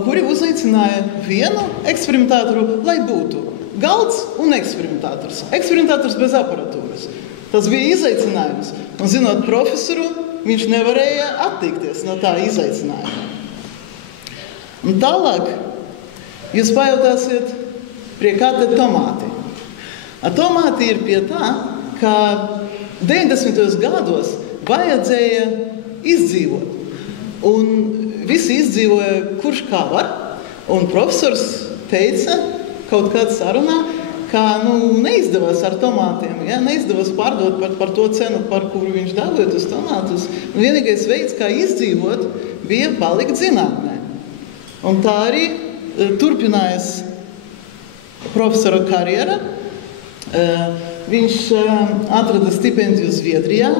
kuri uzaicināja vienu eksperimentātoru, lai būtu galds un eksperimentātors. Eksperimentātors bez aparatūras. Tas bija izaicinājums. Un zinot profesoru, viņš nevarēja atteikties no tā izaicinājuma. Un tālāk jūs pajautāsiet, pie kā te tomāti. Tomāti ir pie tā, ka 90. gados vajadzēja izdzīvot. Un visi izdzīvoja, kurš kā var. Un profesors teica kaut kādā sarunā, ka neizdevās ar tomātiem, ja? Neizdevās pārdot par to cenu, par kuru viņš dabūja tos tomātus. Un vienīgais veids, kā izdzīvot, bija palikt zinātnē. Un tā arī turpinājās profesora karjera. Viņš atrada stipendiju Zviedrijā,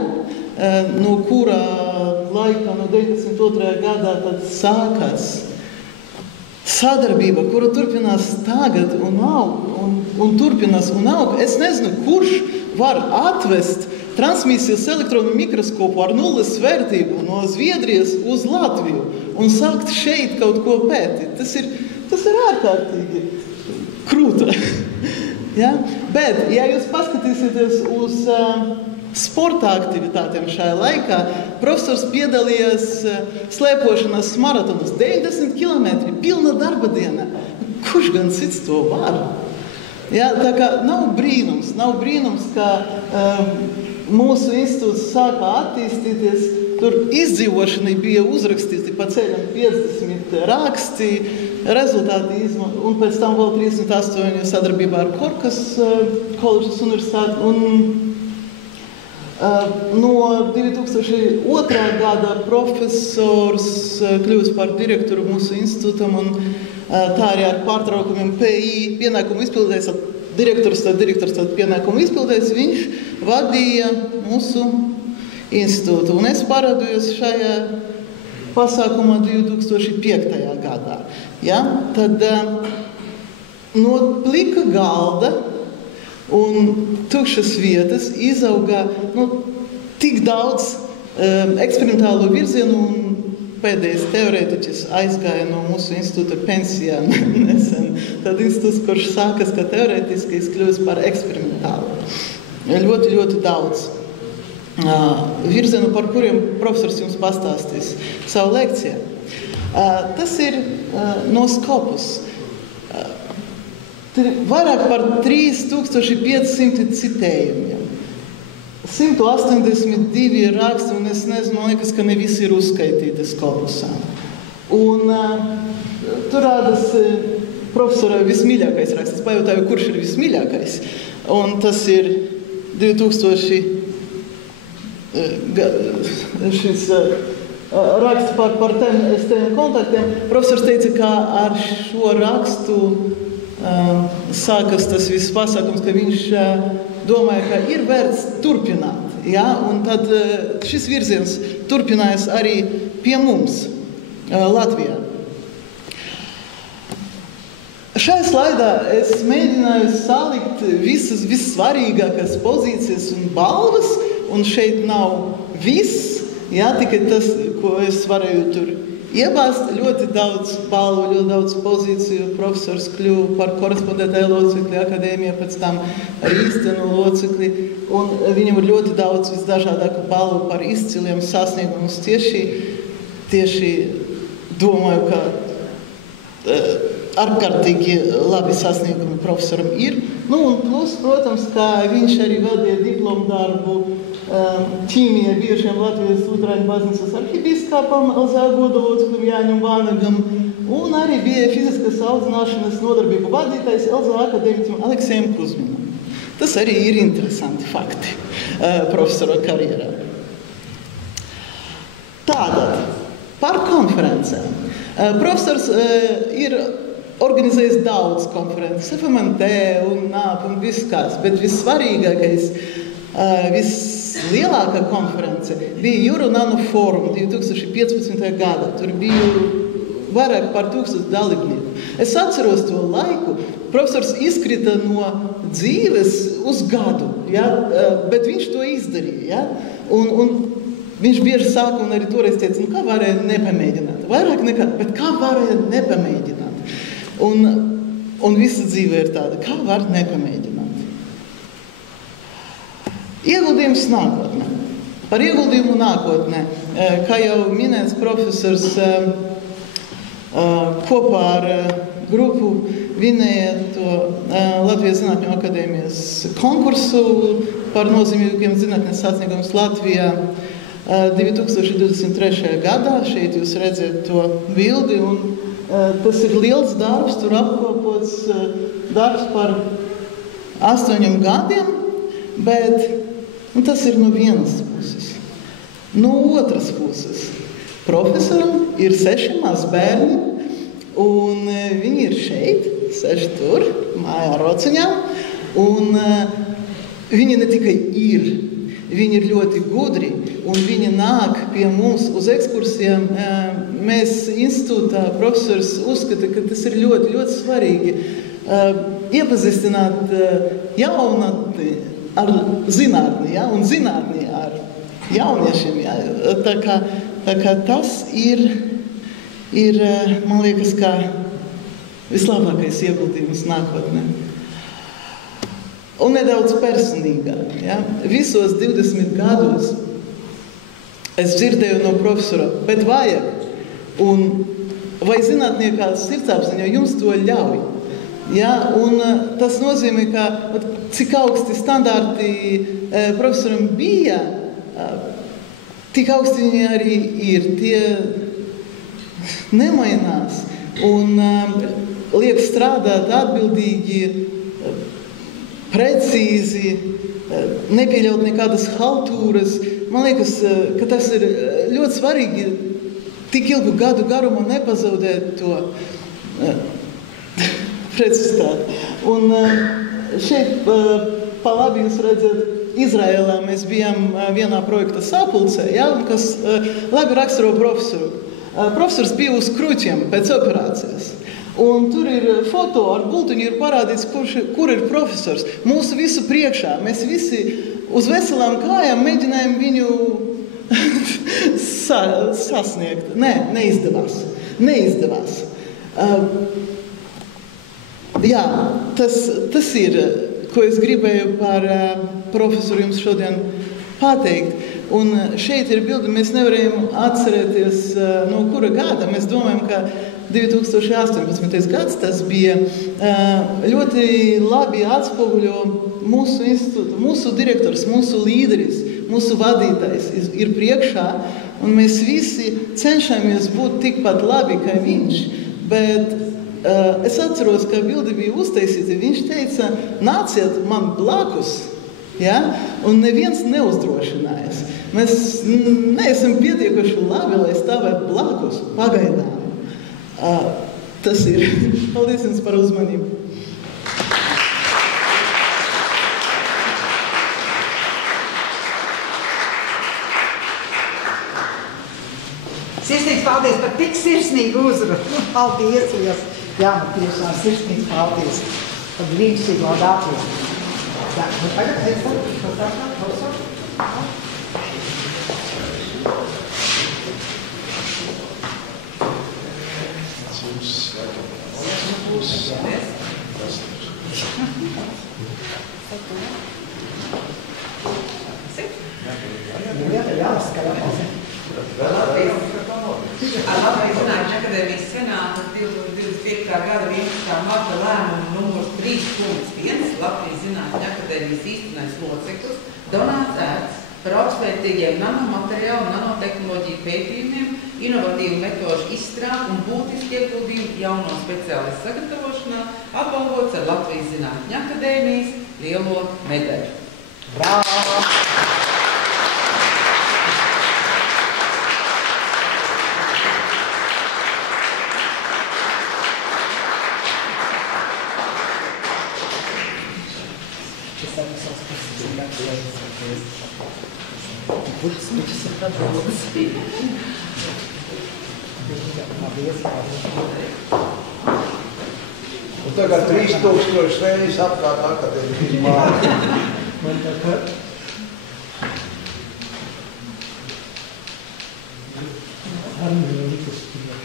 no kura laika no 92. gadā tad sākās sadarbība, kura turpinās tagad un turpinās un aug. Es nezinu, kurš var atvest transmisijas elektronu mikroskopu ar nulles vērtību no Zviedrijas uz Latviju un sākt šeit kaut ko pētīt. Tas ir ārkārtīgi krūta. Ja? Bet, ja jūs paskatīsieties uz sporta aktivitātēm šajā laikā, profesors piedalījās slēpošanas maratonos 90 km, pilna darba diena. Kurš gan cits to var? Ja, tā kā nav brīnums, ka mūsu institūts sāka attīstīties. Tur izdzīvošanai bija uzrakstīti pa ceļam 50 raksti, rezultāti un pēc tam vēl 38 sadarbībā ar Korkas koledžas universitāti. Un no 2002. gada profesors kļūst par direktoru mūsu institūtam, un tā arī ar pārtraukumiem PI pienākumu izpildēs, direktors tad pienākumu izpildēs, viņš vadīja mūsu institūtu. Un es parādījos šajā pasākumā 2005. gadā. Ja? Tad no plika galda un tukšas vietas izauga tik daudz eksperimentālo virzienu, un pēdējais teorētiķis aizgāja no mūsu institūta pensijā nesen. Tad institūts, kurš sākas kā teorētiskais, kļūst par eksperimentālu. Ļoti, ļoti daudz virzienu, par kuriem profesors jums pastāstīs savu lekciju. Tas ir no Scopus. Vairāk par 3500 citējumiem. 182 raksti, un es nezinu, man liekas, ka ne visi ir uzskaitīti Scopusā. Un tur rādas profesora vismīļākais raksts. Es pajautāju, kurš ir vismīļākais. Un tas ir 2000 šis raksts par tiem kontaktiem. Profesors teica, ka ar šo rakstu sākas tas viss pasākums, ka viņš domāja, ka ir vērts turpināt. Ja? Un tad šis virziens turpinājas arī pie mums Latvijā. Šajā slaidā es mēģināju salikt visas vissvarīgākās pozīcijas un balvas, un šeit nav viss, ja, tikai tas, ko es varēju tur iebāzt. Ļoti daudz balvu, ļoti daudz pozīciju. Profesors kļuva par korespondentēju locekli akadēmijā, pēc tam ar īstenu locekli, un viņam ir ļoti daudz visdažādāku balvu par izciliem sasniegumus. Tieši domāju, ka ārkārtīgi labi sasniegumi profesoram ir. Nu, un plus, protams, kā viņš arī vadīja diplomu darbu ķīmijai bijušajam Latvijas Luterāņu baznīcas arhibiskapam Elzā Godoloceklim Jāņam Vānagam, un arī bija fiziskas audzināšanas nodarbību vadītājs Elzā akadēmiķim Aleksejam Kuzminam. Tas arī ir interesanti fakti profesora karjerā. Tātad, par konferencēm. Profesors ir organizējis daudz konferences, FMNT un NAP un viss kāds, bet vissvarīgākais, vislielākā konference bija Euro-Nano Forum 2015. Gadā. Tur bija vairāk par 1000 dalībnieku. Es atceros to laiku, profesors izkrita no dzīves uz gadu, ja? Bet viņš to izdarīja. Ja? Un viņš bieži sāka un arī toreiz teica, kā varēja nepamēģināt. Vairāk nekā, bet kā varēja nepamēģināt. Un visa dzīve ir tāda, kā var nepamēģināt. Ieguldījums nākotnē. Par ieguldījumu nākotnē, kā jau minēts profesors, kopā ar grupu vinēja to Latvijas Zinātņu akadēmijas konkursu par nozīmīgiem zinātnes sasniegumus Latvijā 2023. gadā. Šeit jūs redzat to bildi, un tas ir liels darbs, tur apkopots darbs par 8 gadiem, bet tas ir no vienas puses. No otras puses, profesoram ir 6 mazbērni, un viņi ir šeit, sēž tur, mājā rociņā, un viņi ne tikai ir, viņi ir ļoti gudri, un viņi nāk pie mums uz ekskursijām. Mēs institūtā profesors uzskata, ka tas ir ļoti, ļoti svarīgi iepazīstināt jaunatni ar zinātni, ja, un zinātni ar jauniešiem. Ja. Tā kā tas ir, man liekas, kā vislabākais ieguldījums nākotnē. Un nedaudz personīgāk. Ja? Visos 20 gados es dzirdēju no profesora, bet vajag. Un vai zinātniekā sirdsapziņā jums to ļauj? Ja? Un tas nozīmē, ka cik augsti standarti profesoram bija, tik augsti viņi arī ir. Tie nemainās un liek strādāt atbildīgi, precīzi, nepieļaut nekādas haltūras. Man liekas, ka tas ir ļoti svarīgi tik ilgu gadu garumā nepazaudēt to precizitāti. Un šeit pa labi jūs redzat, Izraēlā mēs bijām vienā projekta sapulcē, ja, kas labi raksturo profesoru. Profesors bija uz kruķiem pēc operācijas. Un tur ir foto ar bultiņu, ir parādīts, kur ir profesors. Mūsu visu priekšā. Mēs visi uz veselām kājām mēģinājām viņu sasniegt. Nē, neizdevās. Jā, tas ir, ko es gribēju par profesoru jums šodien pateikt. Un šeit ir bilde, mēs nevarējām atcerēties, no kura gada. Mēs domājam, ka 2018. gads tas bija ļoti labi atspoguļo mūsu institūtu, mūsu direktors, mūsu līderis, mūsu vadītājs ir priekšā, un mēs visi cenšamies būt tikpat labi, kā viņš. Bet es atceros, ka bilde bija uztaisīta, viņš teica, nāciet man blakus, ja? Un neviens neuzdrošinājās. Mēs neesam pietiekuši labi, lai stāvētu blakus pagaidām. Tas ir. Paldies jums par uzmanību. Sirsnīgs paldies par tik sirsnīgu uzrunu. Paldies, jā, tiešām sirsnīgs paldies par brīnišķīgo dāvanu. Tā, nu tagad es varu. Latvijas Zinātņu akadēmijas senāta 2025. gada 11. marta lēmumu numurs 3.1 Latvijas Zinātņu akadēmijas īstenais loceklis Donāts Ērts par augstvērtīgiem nanomateriālu un nanotehnoloģiju pētījumiem, inovatīvu metožu izstrādi un būtiski ieguldījumu jauno speciālistu sagatavošanā apbalvots ar Latvijas Zinātņu akadēmijas lielo medaļu. Bravo! Un tagad 3000 reizes apkārt akadēmijas māju.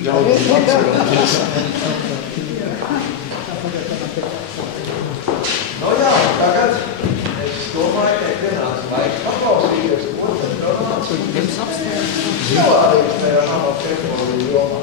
Ļaudis atceroties. No jā, tagad es domāju, ka pienāca laiks paklausīties, ko tad Donāts savādīgs tajā nanotehnoloģiju jomā.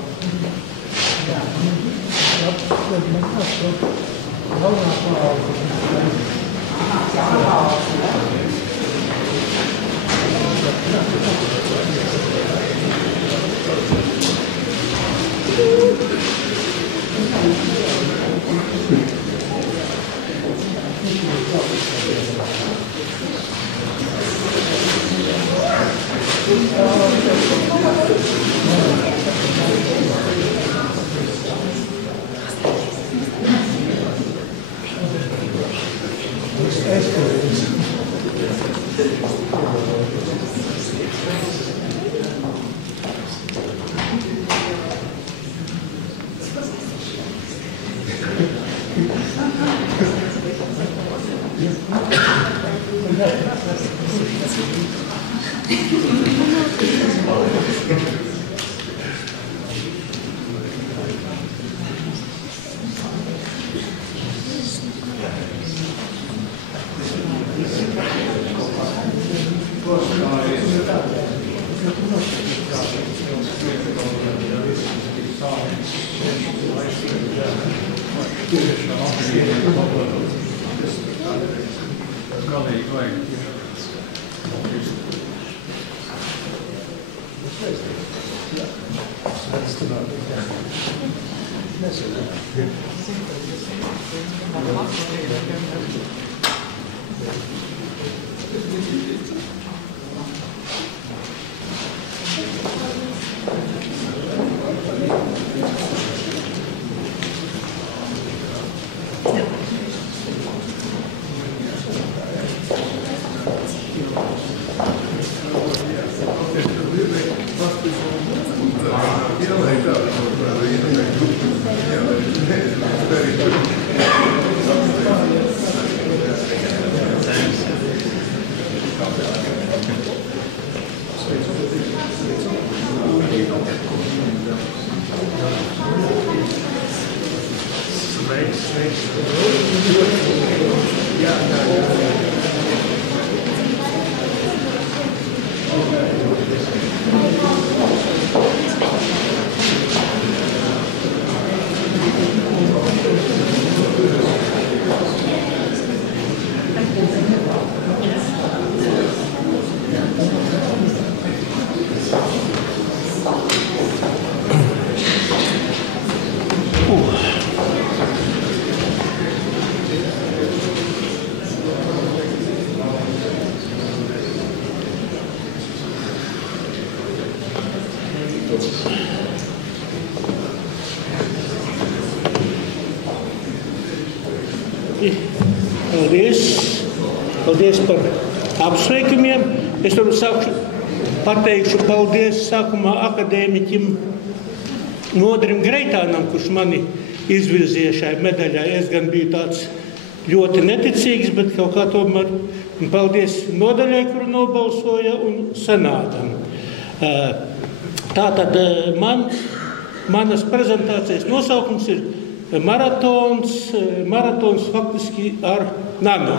Paldies par apsveikumiem. Es pateikšu paldies sākumā akadēmiķim Nodrim Greitānam, kurš mani izvirzīja šai medaļai. Es gan biju tāds ļoti neticīgs, bet kaut kā tomēr paldies nodaļai, kuru nobalsoja, un senātam. Tātad manas prezentācijas nosaukums ir maratons faktiski ar nano.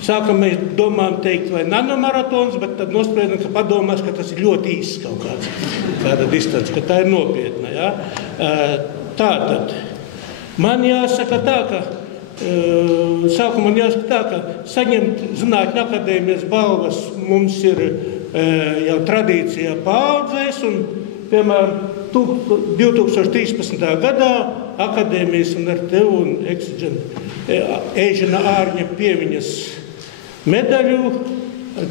Sākam mēs domājam teikt vai nanomaratons, bet tad nospriedam, ka padomās, ka tas ir ļoti īsts kaut kāda distance, ka tā ir nopietna. Ja? Tātad, man jāsaka tā, ka saņemt Zinātņu akadēmijas balvas mums ir jau tradīcija paaudzēs, un, piemēram, 2013. gadā akadēmijas un RTU un Eižena Ārņa piemiņas medaļu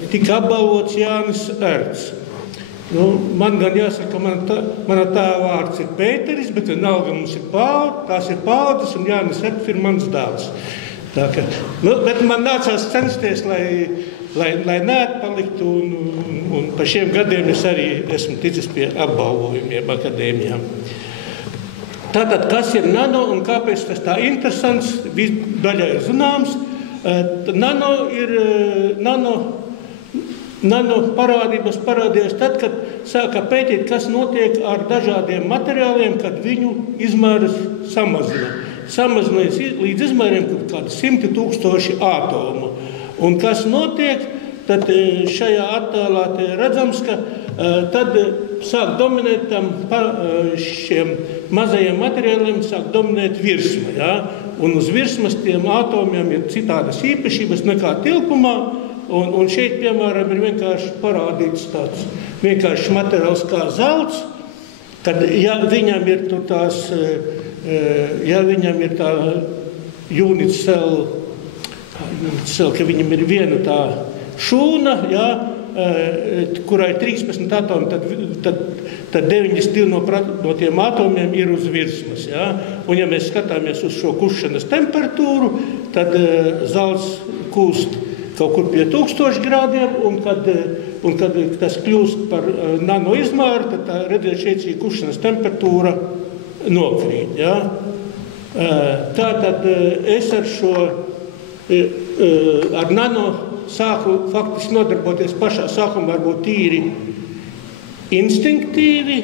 tika apbalvots Jānis Erts. Man gan jāsaka, ka mana tēva vārds ir Pēteris, bet vienalga mums ir tās ir paudzes, un Jānis Erts ir mans dēls. Bet man nācās censties, lai neatpaliktu, un pa šiem gadiem es arī esmu ticis pie apbalvojumiem akadēmijām. Tātad, kas ir nano un kāpēc tas tā interesants, daļai ir zināms. Nano parādības parādījās tad, kad sāka pētīt, kas notiek ar dažādiem materiāliem, kad viņu izmērs samazina. Samazinājas līdz izmēriem kādi 100 000 atomu. Un kas notiek, tad šajā attēlā redzams, ka tad sāk dominēt šiem mazajiem materiāliem, sāk dominēt virsma. Ja? Un uz virsmas tiem atomiem ir citādas īpašības nekā tilpumā. Un šeit, piemēram, ir vienkārši parādīts tāds vienkāršs materiāls kā zelts, kad ja viņam ir tā unit cell, ka viņam ir viena tā šūna, ja, kurai 13 atomi, tad 92 no tiem atomiem ir uz virsmas. Ja? Un ja mēs skatāmies uz šo kušanas temperatūru, tad zelts kūst kaut kur pie 1000 grādiem, un kad tas kļūst par nano izmēru, tad redziet, šeit šī kušanas temperatūra nokrīt. Ja? Tātad es ar nano sāku faktiski nodarboties pašā sākumā, varbūt tīri instinktīvi.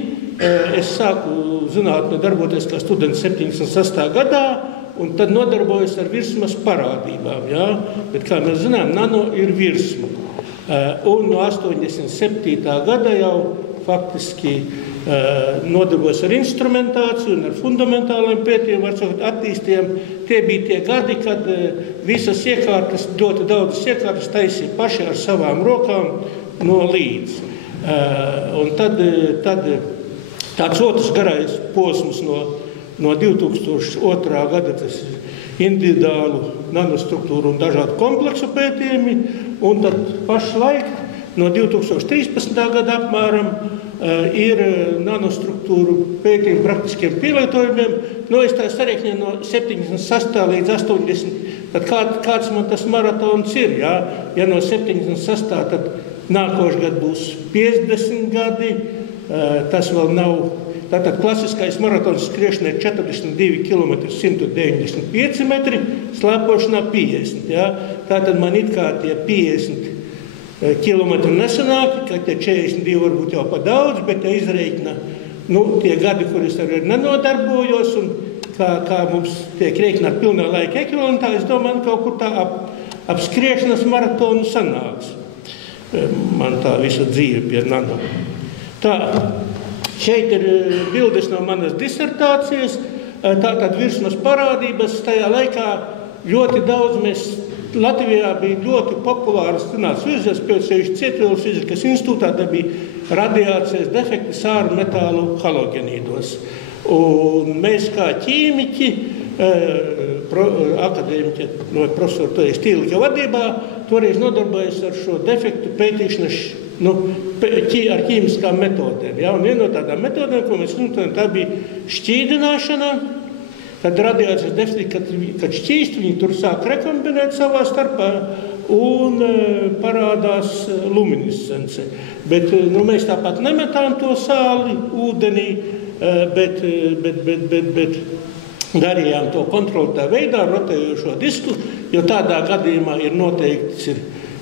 Es sāku zinātnē darboties kā students 76. gadā, un tad nodarbojos ar virsmas parādībām. Ja? Bet, kā mēs zinām, nano ir virsma. Un no 87. gada jau faktiski nodarbojos ar instrumentāciju un ar fundamentāliem pētījumiem, attīstījām. Tie bija tie gadi, kad visas iekārtas, ļoti daudzas iekārtas taisīja paši ar savām rokām no līdz. Un tad tāds otrs garais posms no 2002. gada, tas individuālu nanostruktūru un dažādu kompleksu pētījumi, un tad pašlaik no 2013. gada apmēram ir nanostruktūru pētījumi praktiskiem pielietojumiem. Es tā sarēķinu no 76. līdz 80. Tad kāds man tas maratons ir? Ja no 76. tad nākošais gads būs 50 gadi, tas vēl nav. Tātad klasiskais maratons skriešana ir 42 km 195 metri, slēpošanā 50. Ja? Tātad man it kā tie 50 kilometri nesanāk, ka tie 42 varbūt jau pa daudz, bet ja izreikina tie gadi, kur es arī nenodarbojos, un kā mums tiek reikināt pilnā laika ekvivalentā, es domāju, kaut kur tā ap skriešanas maratonu sanāks. Man tā visa dzīve pie nano. Tā. Šeit ir bildes no manas disertācijas, tātad virsmas parādības. Tajā laikā ļoti daudz Latvijā bija ļoti populāras zinātnes virziens, sevišķi Cietvielu fizikas institūtā, tā bija radiācijas defekti sāru metālu halogenīdos. Un mēs kā ķīmiķi, akadēmiķi, profesori Stīlika vadībā, toreiz nodarbojas ar šo defektu pētīšanu ar ķīmiskām metodēm. Ja? Un viena no tādām metodēm, ko mēs runājam, tā bija šķīdināšana, kad radījās tas deficīts, kad šķīst, viņi tur sāk rekombinēt savā starpā un parādās luminescence. Bet mēs tāpat nemetām to sāli ūdenī, bet darījām to kontrolētā veidā, rotējošo disku, jo tādā gadījumā ir noteikts,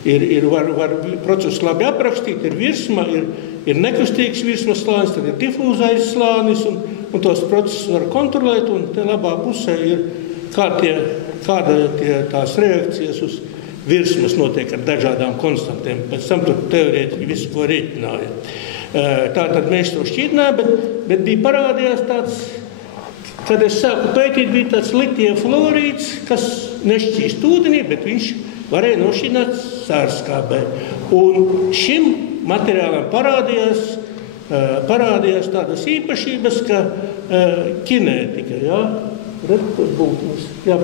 var procesu labi aprakstīt, ir virsma, ir nekustīgs virsmas slānis, tad ir difūzais slānis, un tos procesus var kontrolēt, un te labā pusē ir kāda tās reakcijas uz virsmas notiek ar dažādām konstantiem. Pēc tam tur teorētiski visu, ko rēķināja. Tātad mēs to šķīdinājām, bet bija parādījās tāds, kad es sāku pētīt, bija tāds litija fluorīds, kas nešķīst ūdenī, bet viņš varēja nošķidināt sārskābē. Un šim materiālam parādījās tādas īpašības, ka kinētika,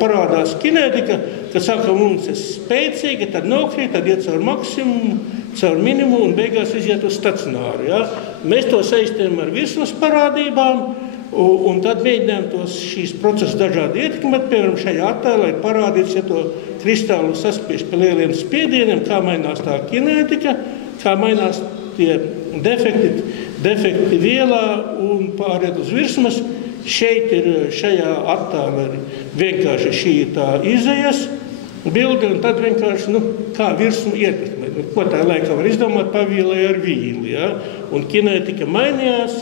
parādās kinētika, ka saka, mums ir spēcīga, tad nokrīt, tad iet caur maksimumu, caur minimumu un beigās iziet uz stacionāru. Ja? Mēs to saistījām ar virsmas parādībām, un tad mēģinājām šīs procesus dažādi ietekmēt. Piemēram, šajā attēlā ir parādīts, ja to kristālu saspiež pie lieliem spiedieniem, kā mainās tā kinētika, kā mainās tie defekti vielā un pāriet uz virsmas. Šeit ir šajā attēlā vienkārši šī tā izejas bilde, un tad vienkārši, kā virsmu ietekmēt. Ko tā laikā var izdomāt, pavīlēja ar vīli, ja? Un kinētika mainījās.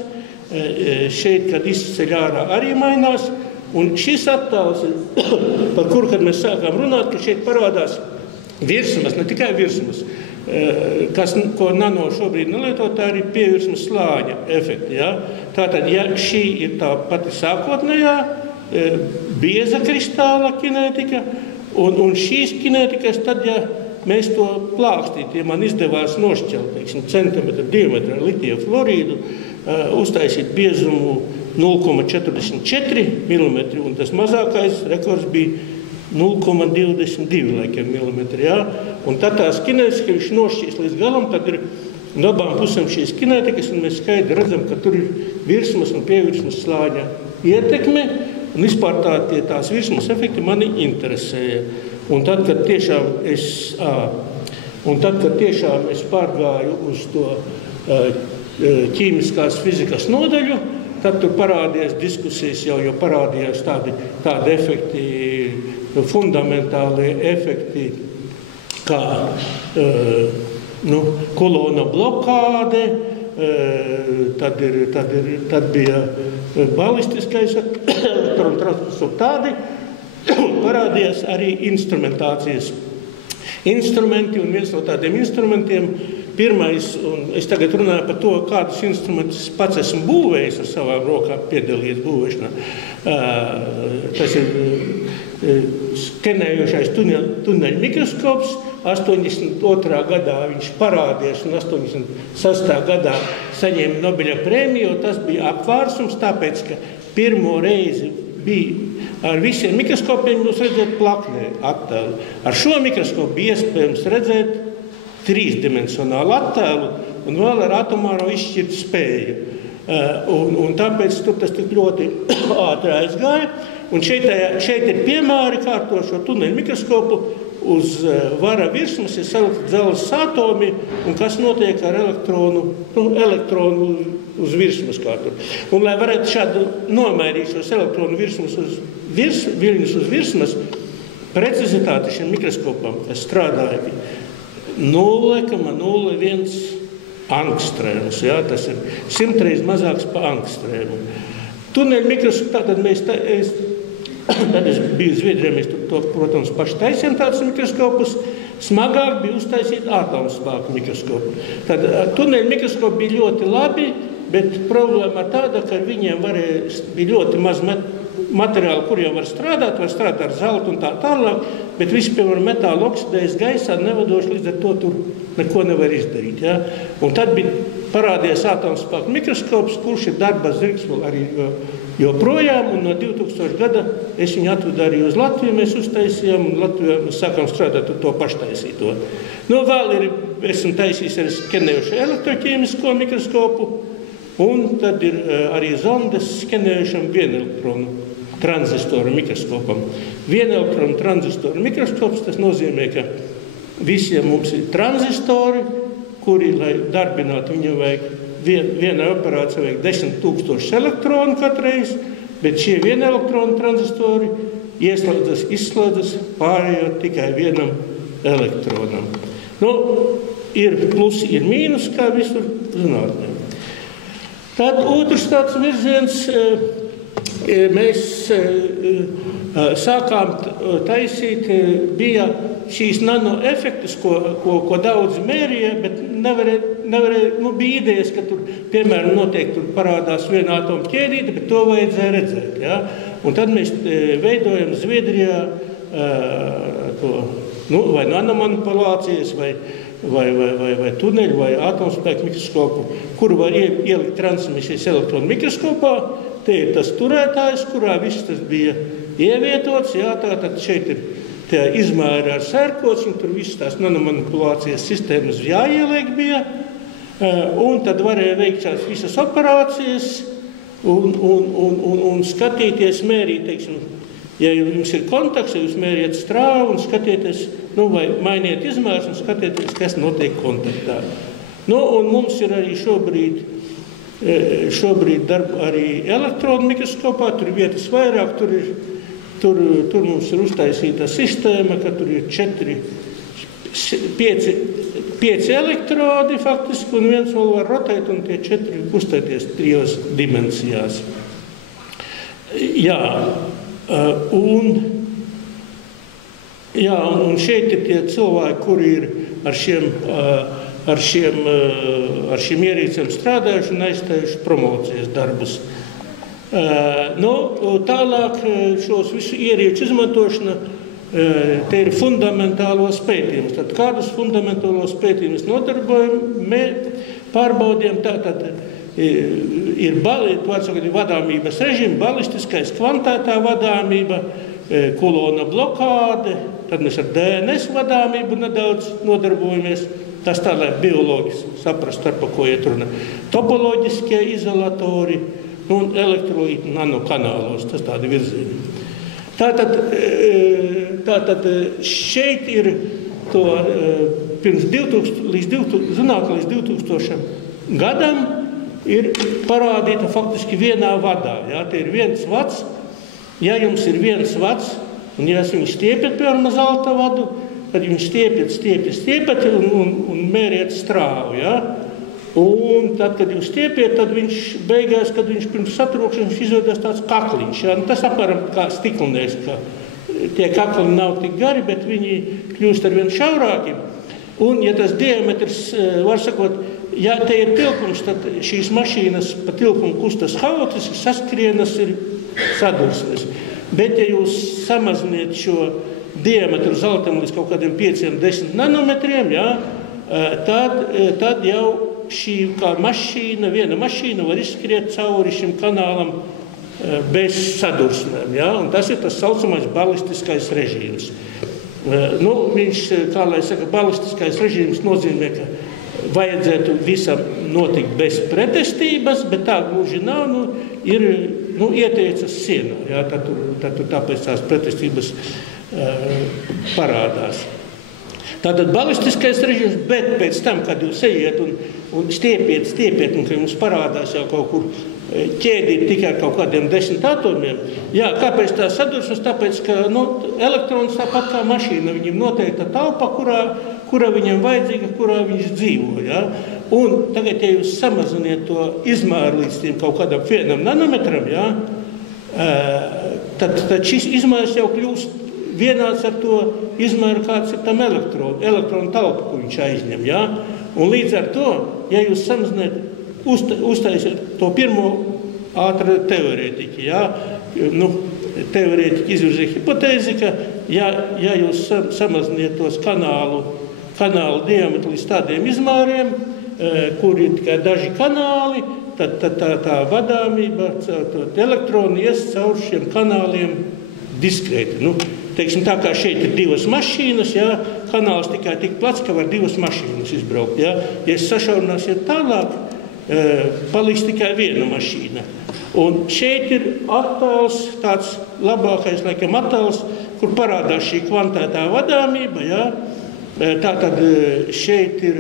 Šeit, kad izceļ ārā, arī mainās. Un šis attēls, par kuru, kad mēs sākām runāt, ka šeit parādās virsmas, ne tikai virsmas, ko nano šobrīd nelietot, tā arī pievirsmas slāņa efekti. Ja? Tātad, ja šī ir tā pati sākotnējā bieza kristāla kinētika, un šīs kinētikas, tad, ja mēs to plākstīt, ja man izdevās nošķelt, centimetru diametrā litija fluorīdu, uztaisīt biezumu 0,44 mm, un tas mazākais rekords bija 0,22 mm. Ja? Un tad tās kinētikas, ka viņš nošķīs līdz galam, tad ir no abām pusēm šīs kinētikas, un mēs skaidri redzam, ka tur ir virsmas un pievirsmas slāņa ietekme, un vispār tās virsmas efekti mani interesēja. Un tad, kad tiešām es pārgāju uz to ķīmiskās fizikas nodaļu, tad tur parādījās diskusijas jo parādījās tādi efekti, fundamentālie efekti, kā kolona blokāde, tad bija balistiskais elektronu transports, tādi parādījās arī instrumentācijas instrumenti, un viens no tādiem instrumentiem, pirmais, un es tagad runāju par to, kādus instrumentus pats esmu būvējis ar savām rokām, piedalījies būvēšanā. Tas ir skenējošais tuneļu mikroskops. 82. gadā viņš parādījās, un 86. gadā saņēma Nobeļa prēmiju, jo tas bija apvārsums, tāpēc, ka pirmo reizi bija ar visiem mikroskopiem jūs redzēt plaknē attēlu. Ar šo mikroskopu bija iespējams redzēt trīsdimensionālu attēlu un vēl ar atomāro izšķirt spēju. Un tāpēc tas tik ļoti ātri aizgāja. Un šeit ir piemēri, kā ar šo tuneļu mikroskopu uz vara virsmas ir salikti dzelzs atomi, un kas notiek ar elektronu uz virsmas kā tur. Un, lai varētu šādu nomērīt šos elektronu viļņus uz virsmas, precizitāte šiem mikroskopam, kas strādāja, 0,01 angstrēmus. Ja? Tas ir 100 reiz mazāks par angstrēmu. Tuneļu mikroskopu, tad es biju Zviedrijā, mēs to, protams, paši taisījām tādus mikroskopus. Smagāk bija uztaisīt atomspēku mikroskopu. Tad tuneļu mikroskopi bija ļoti labi, bet problēma ir tāda, ka viņiem bija ļoti maz materiāli, kuriem var strādāt ar zeltu un tā tālāk, bet viss, piemēram, metāla oksidējas gaisā nevadoši, līdz ar to tur neko nevar izdarīt. Ja? Un tad bija parādījies atomspēku mikroskops, kurš ir darba zirgs vēl arī joprojām, un no 2000. gada es viņu atvedu arī uz Latviju, mēs uztaisījām, un Latvijā mēs sākām strādāt ar to paštaisīto. Vēl ir esmu taisījis ar skenējušu elektroķīmisko mikroskopu, un tad ir arī zondes skenējušam vienelektronu tranzistoru mikroskopam. Vienelektronu tranzistoru mikroskops, tas nozīmē, ka visiem mums ir tranzistori, kuri, lai darbinātu, viņam vajag vienai operācijai vajag 10 000 elektronu katreiz, bet šie vienelektronu tranzistori ieslēdzas, izslēdzas, pārējot tikai vienam elektronam. Nu, ir plusi, ir mīnus, kā visur zinātnē. Tad otrs tāds virziens, mēs sākām taisīt, bija šīs nanoefektus, ko daudz mērīja, bet nevarēja, bija idejas, ka tur, piemēram, noteikti tur parādās viena atoma ķēdīte, bet to vajadzēja redzēt. Ja? Un tad mēs veidojam Zviedrijā vai nanomanipulācijas, vai tuneļu, vai atomspēku mikroskopu, kuru var ielikt transmisijas elektronu mikroskopā. Te ir tas turētājs, kurā viss tas bija ievietots. Jā, tātad šeit ir tie izmēri ar sērkots, un tur viss tās nanomanipulācijas sistēmas jāieliek bija. Un tad varēja veikt šās visas operācijas un skatīties, mērīt, teiksim, ja jums ir kontakts, ja jūs mēriet strāvu un skatieties, vai mainiet izmērs un skatieties, kas notiek kontaktā. Un mums ir arī šobrīd darba arī elektronu mikroskopā, tur ir vietas vairāk, tur mums ir uztaisīta sistēma, ka tur ir 5 elektrodi faktiski, un viens vēl var rotēt, un tie 4 kustēties 3 dimensijās. Un šeit ir tie cilvēki, kuri ir ar šiem ierīcēm strādājuši un aizstājuši promocijas darbus. Tālāk šos visu ierīču izmantošana, te ir fundamentālos pētījumus. Tad kādus fundamentālos pētījumus nodarbojam, pārbaudījām, tātad ir vadāmības režīma, balistiskais kvantētā vadāmība, kulona blokāde, tad mēs ar DNS vadāmību nedaudz nodarbojamies. Tas tā, lai bioloģiski saprastu, par ko iet runa. Topoloģiskie izolatori un elektrolīti nanokanālos, tas tādi virzieni. Tātad šeit ir to pirms 2000 gadam ir parādīta faktiski vienā vadā. Ja? Te ir 1 vats. Ja jums ir 1 vats, un ja jūs stiepiet, piemēram, zelta vadu, tad jūs stiepiet un mēriet strāvu. Ja? Un tad, kad jūs stiepiet, tad viņš beigās, kad viņš pirms satrūkšanas izveidās tāds kakliņš. Ja? Tas apmēram kā stiklinēs, ka tie kakliņi nav tik gari, bet viņi kļūst ar vien šaurāki. Un, ja tas diametrs, var sakot, ja te ir tilpums, tad šīs mašīnas pa tilpumu kustas haotiski, saskrienas ir sadursmes. Bet, ja jūs samaziniet šo diametru zeltam līdz kaut kādiem 5-10 nanometriem, ja, tad jau šī kā viena mašīna var izskriet cauri šim kanālam bez sadursmēm. Ja, un tas ir tas saucamais balistiskais režīms. Viņš, kā lai saka, balistiskais režīms nozīmē, ka vajadzētu visam notikt bez pretestības, bet tā gluži nav, ir ieteicas sienā. Ja, tad tāpēc tās pretestības parādās. Tātad balistiskais režīms, bet pēc tam, kad jūs ejiet un stiepiet, un ka jums parādās jau kaut kur ķēdīt tikai ar kaut kādiem 10 atomiem, jā, kāpēc tā sadursmes? Tāpēc, ka elektrons tāpat kā mašīna, viņam noteikta telpa, kurā viņam vajadzīga, kurā viņš dzīvo. Ja? Un tagad, ja jūs samaziniet to izmēru līdz tiem kaut kādam 1 nanometram, ja? Tad šis izmērs jau kļūst vienāds ar to izmēru, kāds ir tam elektronu telpa, ko viņš aizņem. Ja? Un līdz ar to, ja jūs samaziniet, uztaisiet to pirmo ātra teorētiķi. Ja? Teorētiķi izvirzīja hipotēzi, ka ja jūs samaziniet tos kanālu diametru līdz tādiem izmēriem, kur ir tikai daži kanāli, tad tā vadāmība, elektroni ies caur šiem kanāliem diskrēti. Teiksim, tā kā šeit ir 2 mašīnas, ja, kanāls tikai tik plats, ka var 2 mašīnas izbraukt. Ja, ja es sašaurināšu tālāk, paliks tikai 1 mašīna. Un šeit ir attēls, tāds labākais, laikam, attēls, kur parādās šī kvantētā vadāmība. Ja. Tātad šeit ir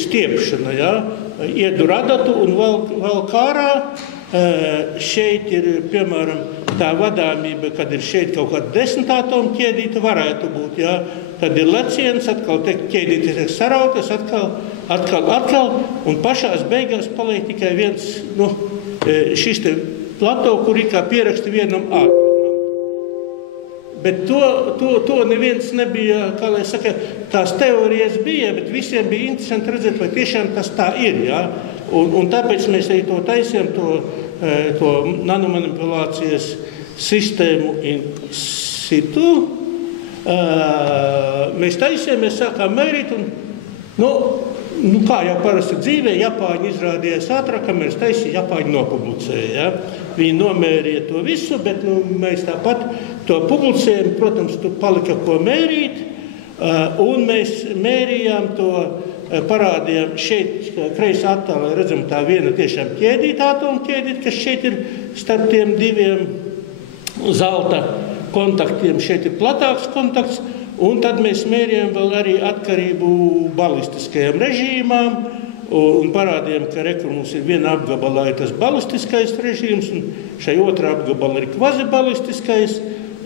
stiepšana, ja. Iedur adatu un vēl kārā. Šeit ir, piemēram, tā vadāmība, kad ir šeit kaut kāda 10 atomu ķēdīta, varētu būt, jā. Tad ir leciens, atkal ķēdīta tiek sarautas, atkal, un pašās beigās paliek tikai viens, šis te plato, kur ir kā pieraksti vienam atomam. Bet to neviens nebija, kā lai saka, tās teorijas bija, bet visiem bija interesanti redzēt, vai tiešām tas tā ir, jā. Un tāpēc mēs arī to taisījām, to nanomanipulācijas sistēmu in situ. Mēs taisījām, mēs sākām mērīt, un kā jau parasti dzīvē, Japāņi izrādījās ātrāk, kamēr es taisīju, Japāņi nopublicēja. Ja? Viņi nomērīja to visu, bet mēs tāpat to publicējam, protams, tur palika ko mērīt, un mēs mērījām to, parādījām šeit, kreisā attēlā redzam tā viena tiešām ķēdīta atomu ķēdīta, kas šeit ir starp tiem 2 zelta kontaktiem, šeit ir platāks kontakts, un tad mēs mērījām vēl arī atkarību balistiskajām režīmām, un parādījām, ka rekur mums ir viena apgabalā ir tas balistiskais režīms, un šai otrā apgabalā ir kvazibalistiskais,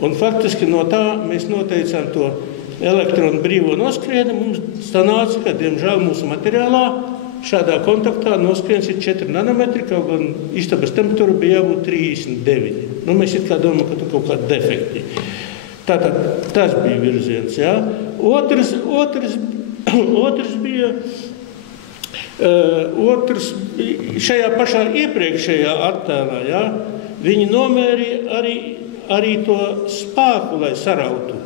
un faktiski no tā mēs noteicām to elektronu brīvo noskrieni. Mums sanāca, ka, diemžēl, mūsu materiālā šādā kontaktā noskriens ir 4 nanometri, kaut gan istabas temperatūra bija jābūt 39. Mēs it kā domājam, ka tur kaut kādi defekti. Tātad tas bija virziens, jā. Otrs bija šajā pašā iepriekšējā attēlā, jā. Viņi nomērīja arī to spēku, lai sarautu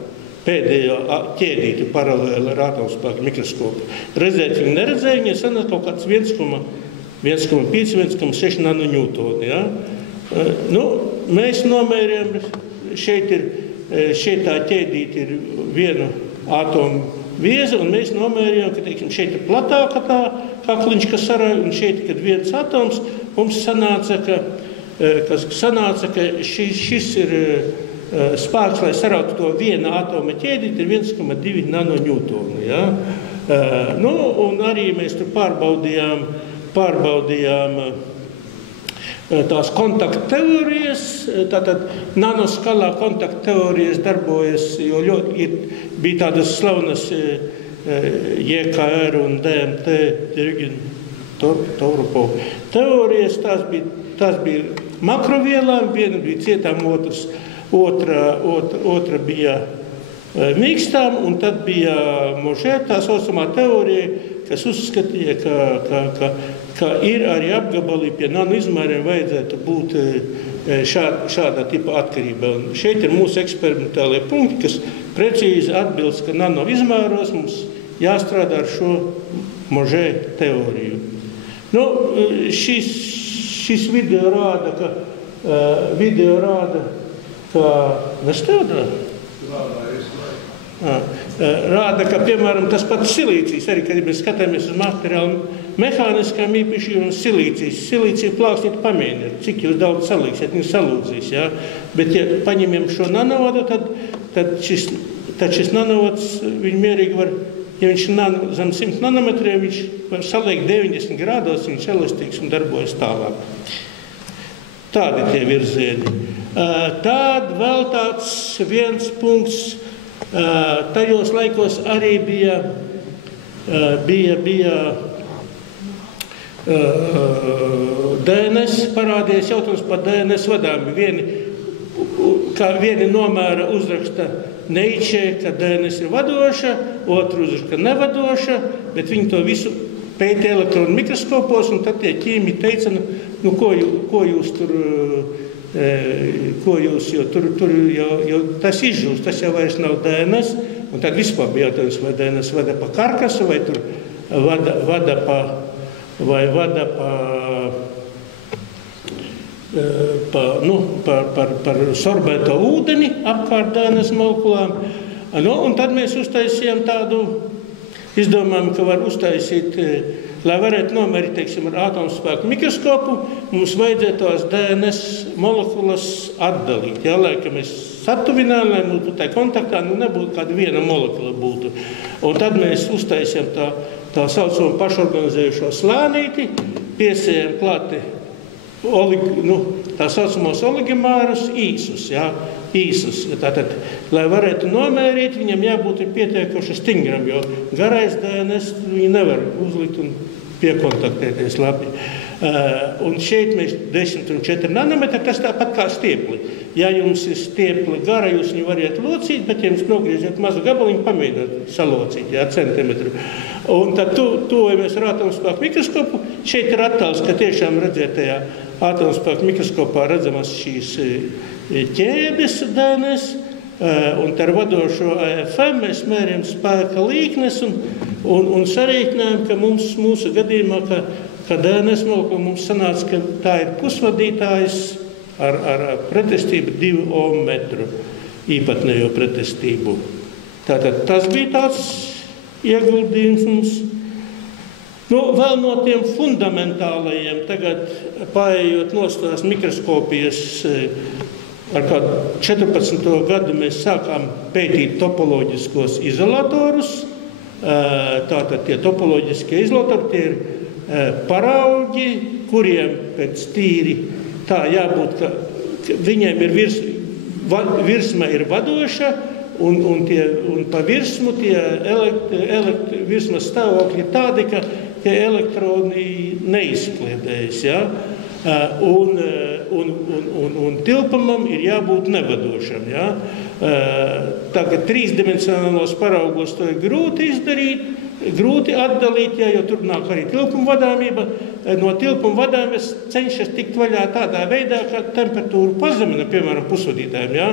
pēdējo ķēdīti paralēli ar atomspēku mikroskopu. Redzēt viņi neredzēja, viņi sanāca kaut kāds 1,5, 1,6 nanoņūtoni. Ja? Mēs nomērījām, šeit tā ķēdīti ir viena atomu vieza, un mēs nomērījām, ka teiksim, šeit ir platāka tā kakliņš, kas sarāja, un šeit, kad viens atoms, mums sanāca, ka šis ir spēks, lai sarautu to viena atoma ķēdīti, ir 1,2 nanoņūtoni. Ja? Un arī mēs tur pārbaudījām tās kontaktu teorijas, tātad nanoskalā kontaktu teorijas darbojas, jo ļoti bija tādas slavenas JKR un DMT teorijas, tās bija makrovielām, viena bija cietām, otra bija mīkstām, un tad bija Možē tā saucamā teorija, kas uzskatīja, ka ir arī apgabalī pie nano izmēriem vajadzētu būt šādā tipa atkarība. Un šeit ir mūsu eksperimentālie punkti, kas precīzi atbilst, ka nano izmēros mums jāstrādā ar šo Možē teoriju. Šis video rāda, rāda, ka, piemēram, tas pats silīcijs, arī, kad mēs skatāmies uz materiālu mehāniskām īpašībām, silīcija plāksnīt pamēģiniet, cik jūs daudz salīksiet, viņi salūdzīs, ja? Bet, ja paņemam šo nanovadu, tad šis nanovads, viņi mierīgi var, ja viņš zem 100 nanometriem, viņš var saliekt 90 grādos, viņš elastīgs un darbojas tālāk. Tādi tie virzieni. Tād vēl tāds viens punkts, tajos laikos arī bija DNS, parādījās jautājums par DNS vadām. Vieni nomēra uzraksta Neičē, ka DNS ir vadoša, otru uzraksta, ka nevadoša, bet viņi to visu pēta elektronu mikroskopos, un tad tie ķīmi teica, ko jūs tur, jo tur jau tas izžūst, tas jau vairs nav DNS, un tad vispār bija jautājums, vai DNS vada pa karkasu, vai tur vada pa par sorbēto ūdeni apkārt DNS molekulām. Un tad mēs uztaisījām tādu, izdomājām, ka var uztaisīt, lai varētu nomērīt, teiksim, ar atomspēku mikroskopu, mums vajadzētu tās DNS molekulas atdalīt. Jā, lai, ka mēs satuvinām, lai mums būtu tā kontaktā, nebūtu kāda viena molekula būtu. Un tad mēs uztaisījām tā saucamo pašorganizējušo slānīti, piesējām klāti tā saucamos oligomārus īsus, jā, īsus. Tātad, lai varētu nomērīt, viņam jābūt pietiekoši stingram, jo garais DNS viņi nevar uzlikt un piekontaktēties labi. Un šeit mēs 10 un 4 nanometri, tas tāpat kā stiepli. Ja jums ir stiepli gara, jūs viņu variet locīt, bet ja jums nogrieziet mazu gabaliņu, pamēģināt salocīt, jā, centimetru. Un tad tuvojamies ar atomspēku mikroskopu. Šeit ir attēls, ka tiešām redzēt tajā atomspēku mikroskopā redzamas šīs ķēdes DNS, un ar vadošo AFM mēs mērījam spēka līknes un sarīķinājām, ka mūsu gadījumā, ka DNS molekula mums sanāca, ka tā ir pusvadītājs ar pretestību 2 ohm metru īpatnējo pretestību. Tātad tas bija tāds ieguldījums mums. Vēl no tiem fundamentālajiem, tagad paējot nostās mikroskopijas, ar kādu 14. gadu mēs sākām pētīt topoloģiskos izolatorus. Tātad tie topoloģiskie izolatori, tie ir paraugi, kuriem pēc tīri tā jābūt, ka viņiem ir virsma ir vadoša, un pa virsmu tie virsmas stāvokļi ir tādi, ka tie elektroni neizkliedējas, ja? Un tilpumam ir jābūt nevadošam, ja? Tagad trīsdimensionālos paraugos to ir grūti izdarīt, grūti atdalīt, ja, jo tur nāk arī tilpuma vadāmība. No tilpuma vadāmības cenšas tikt vaļā tādā veidā, ka temperatūru pazemina, piemēram, pusvadītājiem, ja?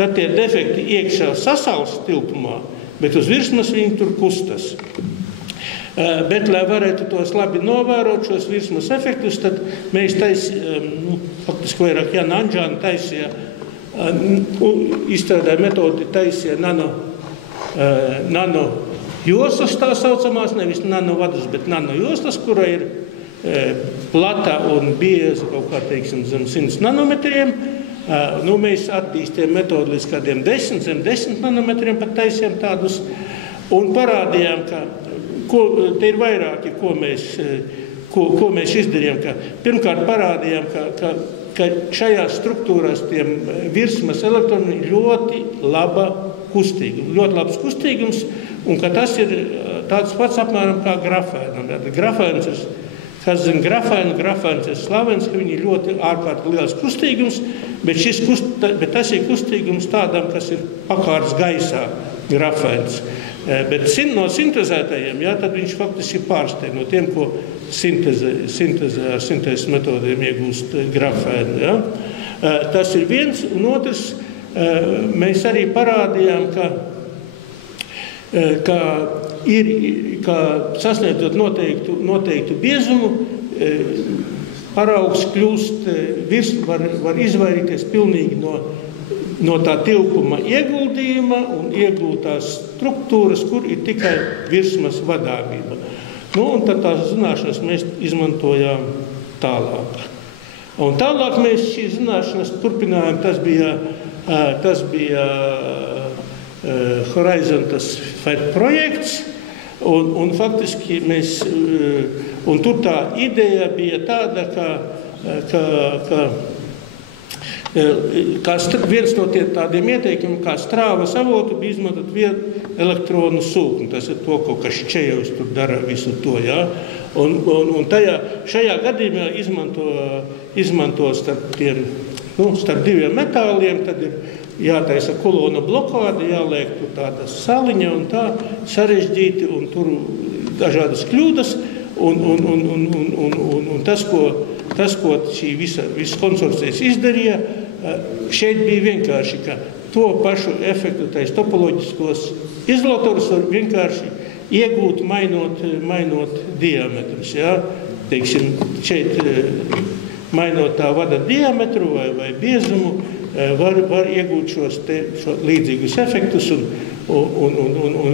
Tad tie defekti iekšā sasals tilpumā, bet uz virsmas viņi tur kustas. Bet, lai varētu tos labi novērot, šos virsmas efektus, tad mēs faktiski vairāk Jāna Anģāna taisīja, izstrādāja metodi, taisīja nano joslas tā saucamās, nevis nanovadus, bet nanojoslas, kura ir plata un bieza kaut kā, teiksim, zem 100 nanometriem. Mēs attīstījām metodi līdz kādiem 10 nanometriem, pat taisījām tādus, un parādījām, ka te ir vairāki, ko mēs izdarījām. Pirmkārt, parādījām, ka šajās struktūrās tiem virsmas elektroni ļoti labs kustīgums, un ka tas ir tāds pats apmēram kā grafēnam. Grafēns ir, kas zina grafēns ir slavens, ka viņi ir ļoti ārkārtīgi liels kustīgums, bet tas ir kustīgums tādam, kas ir pakārts gaisā, grafēns. Bet no sintezētajiem, jā, tad viņš faktiski pārsteig no tiem, ko sintēzes metodiem iegūst grafēnu. Jā. Tas ir viens, un otrs, mēs arī parādījām, ka sasniedzot noteiktu biezumu, paraugs kļūst, var izvairīties pilnīgi no tā tilpuma ieguldījuma un ieguldās struktūras, kur ir tikai virsmas vadāmība. Un tad tās zināšanas mēs izmantojām tālāk. Un tālāk mēs šīs zināšanas turpinājām, tas bija Horizontas FED projekts, un faktiski mēs, un tur tā ideja bija tāda, ka viens no tādiem ieteikumiem, kā strāvas avotu, bija izmantot vienu elektronu sūkni. Tas ir to, ko Kaščejevs tur dara visu to, jā. Un šajā gadījumā izmanto starp diviem metāliem, tad ir jātaisa kolona blokāde, jāliek tur tāda saliņa un tā sarežģīti, un tur dažādas kļūdas, un tas, ko šī visa konsorcijas izdarīja, šeit bija vienkārši, ka to pašu efektu tais topoloģiskos izolatorus var vienkārši iegūt, mainot diametrus. Ja? Teiksim, šeit mainot tā vada diametru vai biezumu, var iegūt šo līdzīgus efektus un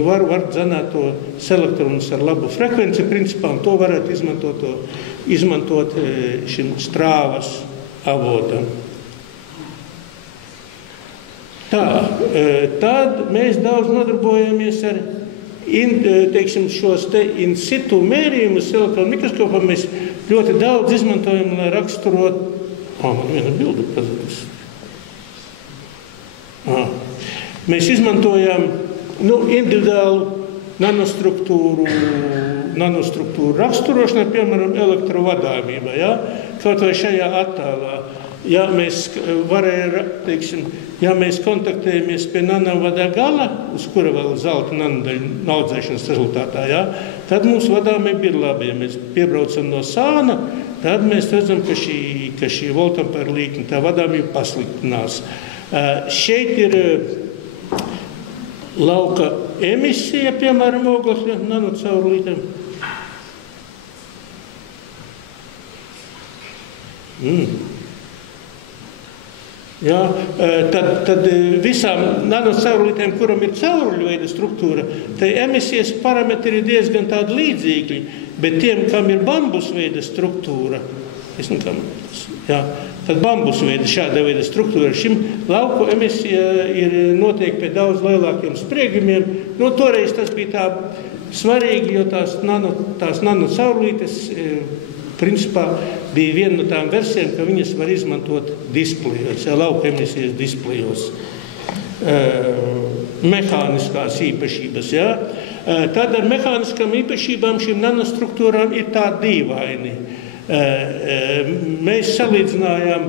var dzenēt tos elektronus ar labu frekvenci principā, un to varētu izmantot šim strāvas avotam. Tad mēs daudz nodarbojamies ar šos te in situ mērījumus elektronu mikroskopā. Mēs ļoti daudz izmantojam, lai raksturot. Man viena bilde pazudus. Mēs izmantojam individuālu nanostruktūru raksturošanai, piemēram, elektrovadāmībā. Ja? Kaut vai šajā attēlā. Ja mēs kontaktējamies pie nanovada gala, uz kura vēl zelta nanodaļu audzēšanas rezultātā, ja, tad mūsu vadāmība ir laba. Ja mēs piebraucam no sāna, tad mēs redzam, ka šī voltampēra līkne, tā vadāmība pasliktinās. Šeit ir lauka emisija, piemēram, oglekļa nanocaurulītēm. Ja, tad visām nanocaurulītēm, kuram ir cauruļu veida struktūra, tai emisijas parametri ir diezgan tādi līdzīgi, bet tiem, kam ir bambus veida struktūra, tad bambus veida šāda veida struktūra, šim lauku emisija ir notiek pie daudz lielākiem spriegumiem. Toreiz tas bija tā svarīgi, jo tās nanocaurulītes principā bija viena no tām versijām, ka viņas var izmantot displejos, lauka emisijas displejos. Mehāniskās īpašības. Ja? Tad ar mehāniskām īpašībām šīm nanostruktūrām ir tā dīvaini. Mēs salīdzinājām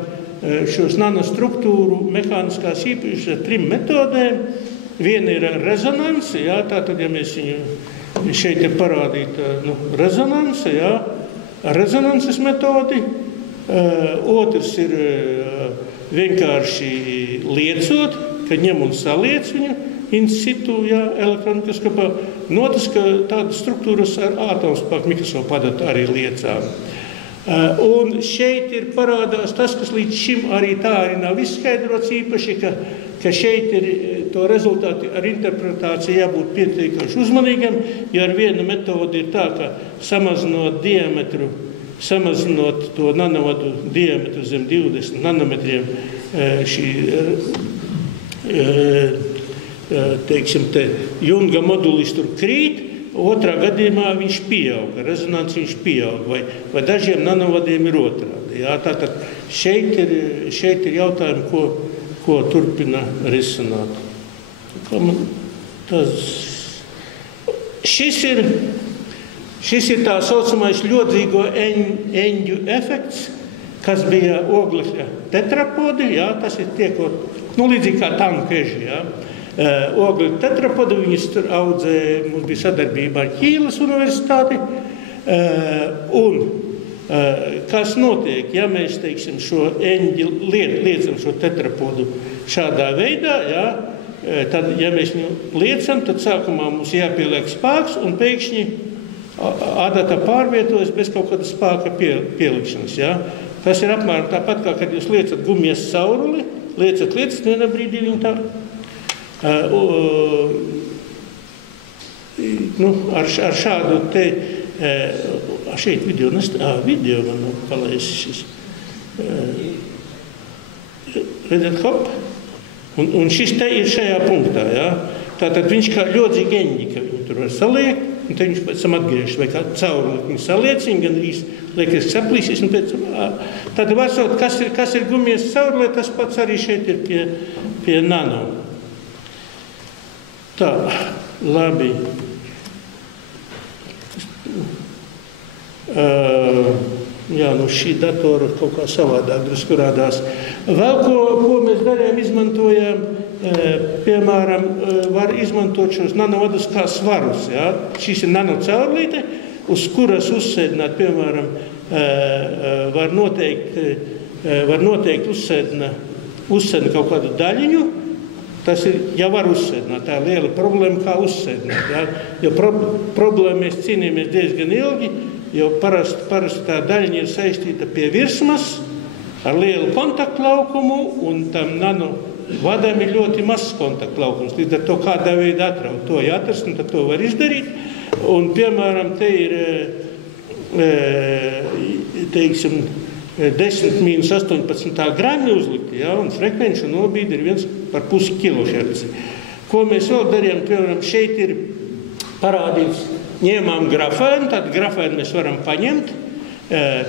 šos nanostruktūru mehāniskās īpašības ar 3 metodēm. Viena ir rezonanse, ja? Tātad, ja mēs viņu šeit ir parādīta rezonanse, ja? Rezonanses metodi, otrs ir vienkārši liecot, ka ņem un saliec viņu in situ, ja, elektronmikroskopā, un otrs, ka tādas struktūras ar ātomspēku mikroskopu adatu arī liecām. Un šeit ir parādās tas, kas līdz šim arī tā arī nav izskaidrots īpaši, ka šeit ir to rezultāti ar interpretāciju jābūt pietiekami uzmanīgam, jo ar vienu metodi ir tā, ka samazinot diametru, samazinot to nanovadu diametru zem 20 nanometriem, šī, Junga modulis tur krīt, otrā gadījumā viņš pieaug, rezonanci viņš pieaug, vai dažiem nanovadiem ir otrādi. Jā, tātad šeit ir jautājumi, ko turpina risināt. Šis ir tā saucamais ļodzīgo eņģu efekts, kas bija oglekļa tetrapodi, jā, tas ir tiekot, līdzīgi kā tanku eži, jā. Oglekļa tetrapodi, viņas tur audzē, mums bija sadarbībā ar Ķīles universitāti, un kas notiek, ja mēs, teiksim, šo eņģi liecam šo tetrapodu šādā veidā, jā, tad, ja mēs viņu liecam, tad sākumā mums jāpieliek spēks, un pēkšņi adata pārvietojas bez kaut kāda spēka pielikšanas. Ja? Tas ir apmēram tāpat, kā kad jūs liecat gumijas cauruli, liecat, vienā brīdī viņi tā ar šādu te, šeit video man nav palaisis šis. Redzat, hop? Un šis te ir šajā punktā, ja? Tātad viņš kā ļodzīgi eņģi, ka viņu tur var saliekt, un te viņš pēc tam atgriežas, vai kā cauruli viņu saliec, viņi gan liekas saplīsīs, un pēc tam, tad varsot, kas ir gumijas caurulē, tas pats arī šeit ir pie nano. Tā, labi. Jā, šī datora kaut kā savādāk drusku rādās. Vēl ko mēs darījām, izmantojām, piemēram, var izmantot šos nanovadus kā svarus. Ja? Šis ir nanocaurulīte, uz kuras uzsēdināt, piemēram, var noteikt uzsēdināt kaut kādu daļiņu. Tas ir, ja var uzsēdināt, tā ir liela problēma, kā uzsēdināt. Ja? Jo problēma mēs cīnījāmies diezgan ilgi, jo parasti tā daļiņa ir saistīta pie virsmas, ar lielu kontaktlaukumu, un tam nano vadam ir ļoti mazs kontaktlaukums. Līdz ar to kādā veidā atraut to jāatrast, un tad to var izdarīt. Un, piemēram, te ir, teiksim, 10-18 grami uzlikti, ja, un frekvenču nobīde ir 1,5 kHz. Ko mēs vēl darījām, piemēram, šeit ir parādīts, ņēmām grafēnu, tad grafēnu mēs varam paņemt,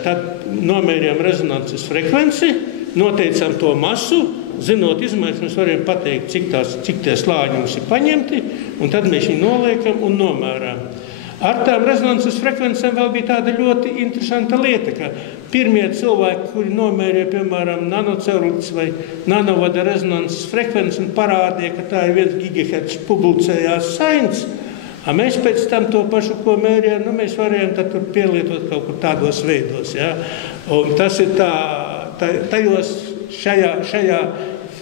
tad nomērījām rezonances frekvenci, noteicām to masu, zinot izmaiņas, mēs varam pateikt, cik tie slāņi mums ir paņemti, un tad mēs viņu noliekam un nomērām. Ar tām rezonances frekvencēm vēl bija tāda ļoti interesanta lieta, ka pirmie cilvēki, kuri nomērīja, piemēram, nanocerulis vai nanovada rezonances frekvenci un parādīja, ka tā ir 1 GHz, publicējās Science, mēs pēc tam to pašu, ko mērījām, mēs varējām tad tur pielietot kaut kur tādos veidos. Ja? Un tas ir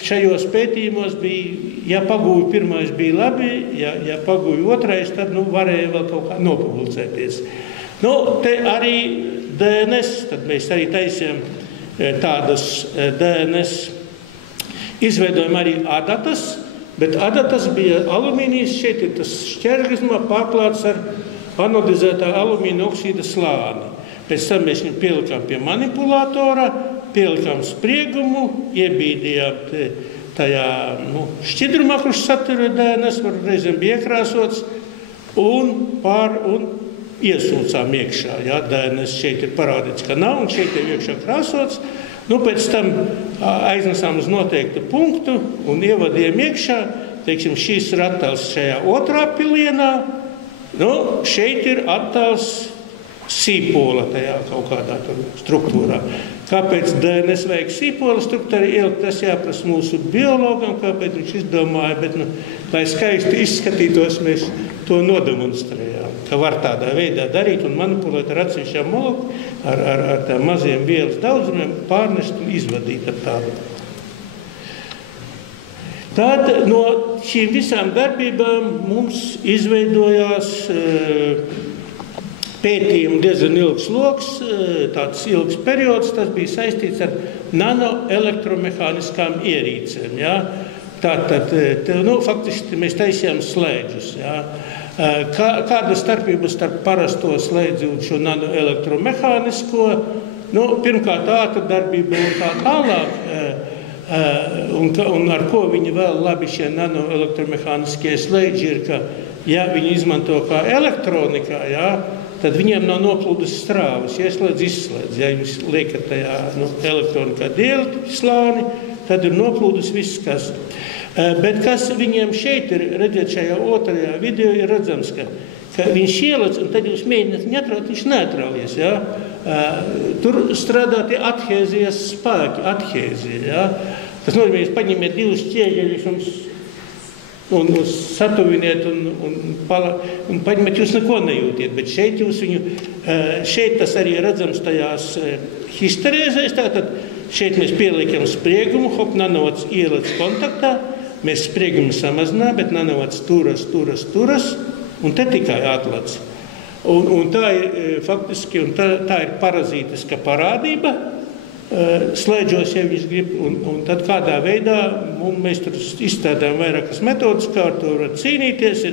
šajos pētījumos bija, ja pagūja pirmais bija labi, ja pagūja otrais, tad varēja vēl kaut kā nopublicēties. Te arī DNS, tad mēs arī taisījām tādas DNS, izveidojam arī adatas, bet adatas bija alumīnijas, šeit ir tas šķērglismā pārklāts ar anodizētā alumīna oksīda slāni. Pēc tam mēs viņu pielikām pie manipulātora, pielikām spriegumu, iebīdījām tajā šķidrumā, kurš satura DNS, var reizēm bija iekrāsots, un iesūcām iekšā. Ja, DNS šeit ir parādīts, ka nav, un šeit ir iekšā krāsots. Pēc tam aiznesām uz noteiktu punktu un ievadījām iekšā. Teiksim, šīs ir attēls šajā otrā pilienā. Šeit ir attēls sīpola tajā kaut kādā struktūrā. Kāpēc DNS vajag sīpola struktūru ielikt, tas jāprasa mūsu biologam, kāpēc viņš izdomāja, bet, lai skaisti izskatītos, mēs to nodemonstrējām, ka var tādā veidā darīt un manipulēt ar atsevišķām molekulu, ar tām maziem vielas daudzumiem, pārnest un izvadīt ar tādu. Tad no šīm visām darbībām mums izveidojās pētījumu diezgan ilgs loks, tāds ilgs periods, tas bija saistīts ar nanoelektromehāniskām ierīcēm. Ja? Tātad, faktiski mēs taisījām slēdžus. Ja? Kāda starpība starp parasto slēdzi un šo nanoelektromehānisko? Pirmkārt, ātra darbība un tā tālāk. Un ar ko viņi vēl labi šie nanoelektromehāniskie slēdži ir, ka, ja viņi izmanto kā elektronikā, ja, tad viņiem nav noplūdus strāvas, ja izslēdz. Ja jūs liekat tajā elektronikā dēļ slāni, tad ir noplūdus viss, kas. Bet kas viņiem šeit ir, redziet, šajā otrajā video ir redzams, ka viņš ielec, un tad jūs mēģināt viņu atraut, viņš neatraujas. Ja? Tur strādā tie adhēzijas spēki, adhēzija. Ja? Tas nozīmē, jūs paņemiet divus ķieģeļus un satuviniet un paņemat, jūs neko nejūtiet, bet šeit jūs viņu, šeit tas arī redzams tajās histerēzēs, tātad šeit mēs pieliekam spriegumu, nanovads ielec kontaktā, mēs spriegumu samazinām, bet nanovads turas, un te tikai atlec. Un tā ir faktiski, un tā ir parazītiska parādība, slēdžos, ja viņš grib, un tad kādā veidā mēs tur izstrādājam vairākas metodas, kā ar to var cīnīties.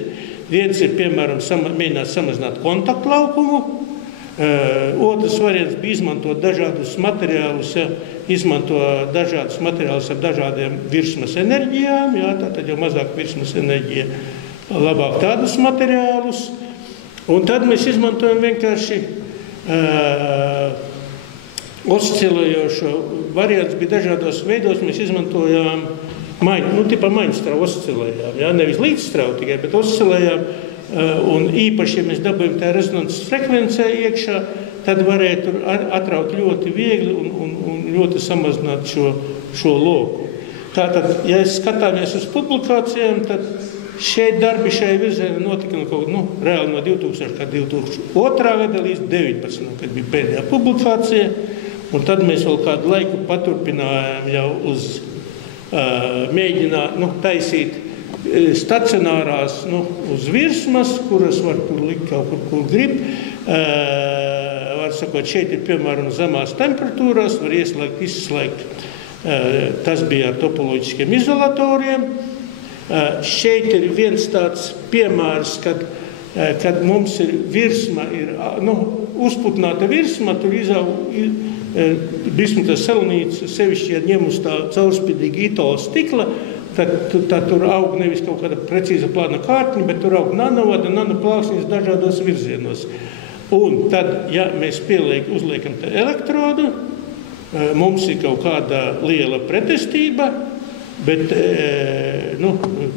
Viens ir, piemēram, mēģināt samazināt kontaktlaukumu, otrs variants bija izmantot dažādus materiālus, ja, izmanto dažādus materiālus ar dažādiem virsmas enerģijām, ja, tātad jau mazāk virsmas enerģija, labāk tādus materiālus, un tad mēs izmantojam vienkārši oscilējošo variants bija dažādos veidos, mēs izmantojām maņstravu oscilējām, ja? Nevis līdzstravu tikai, bet oscilējām, un īpaši, ja mēs dabūjam tā rezonances frekvencē iekšā, tad varēja tur atraut ļoti viegli un ļoti samazināt šo loku. Tātad, ja skatāmies uz publikācijām, tad šeit darbi šai virzienā notika reāli no 2002. gada līdz 19. kad bija pēdējā publikācija. Un tad mēs vēl kādu laiku paturpinājām jau mēģināt taisīt stacionārās uz virsmas, kuras var tur likt kaut kur grib. Var sakot, šeit ir, piemēram, zemās temperatūrās, var ieslēgt, izslēgt. Tas bija ar topoloģiskiem izolatoriem. Šeit ir viens tāds piemērs, kad mums ir virsma, uzputināta virsma, tur izaug bismutas selenīts, sevišķi, ja ņem uz tā caurspīdīga itola stikla, tad tur aug nevis kaut kāda precīza plāna kārtiņa, bet tur aug nanovada, nanoplāksnes dažādos virzienos. Un tad, ja mēs uzliekam te elektrodu, mums ir kaut kāda liela pretestība, bet,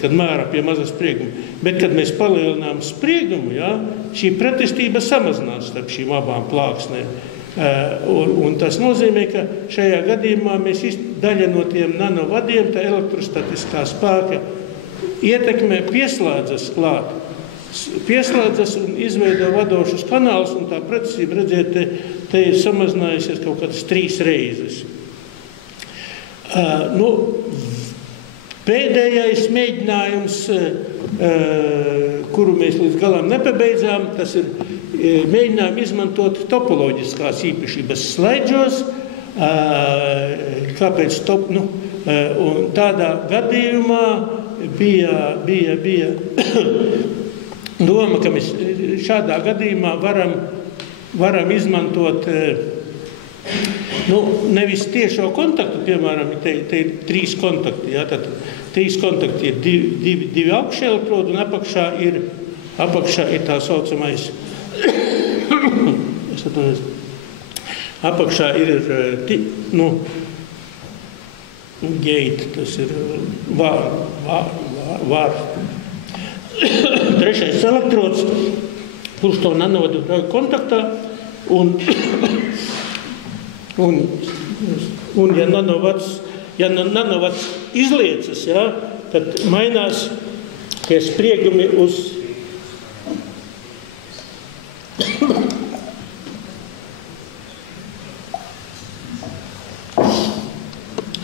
kad mēra pie maza sprieguma. Bet, kad mēs palielinām spriegumu, šī pretestība samazinās starp šīm abām plāksnēm. Un tas nozīmē, ka šajā gadījumā daļa no tiem nanovadiem, tā elektrostatiskā spēka ietekmē pieslēdzas klāt. Pieslēdzas un izveido vadošus kanālus, un tā pretestība, redziet, te ir samazinājusies kaut kādas 3 reizes. Pēdējais mēģinājums, kuru mēs līdz galam nepabeidzām, tas ir mēģinājumi izmantot topoloģiskās īpašības slaidžos. Kāpēc un tādā gadījumā bija doma, ka mēs šādā gadījumā varam izmantot nevis tiešo kontaktu, piemēram, te ir 3 kontakti, tad 3 kontakti ir 2 augšelektrodi un apakšā ir tā saucamais apakšā ir gate, tas ir vār. Trešais elektrods, kurš to nanovadu kontaktā, un ja nanovads izliecas, tad mainās tie spriegumi uz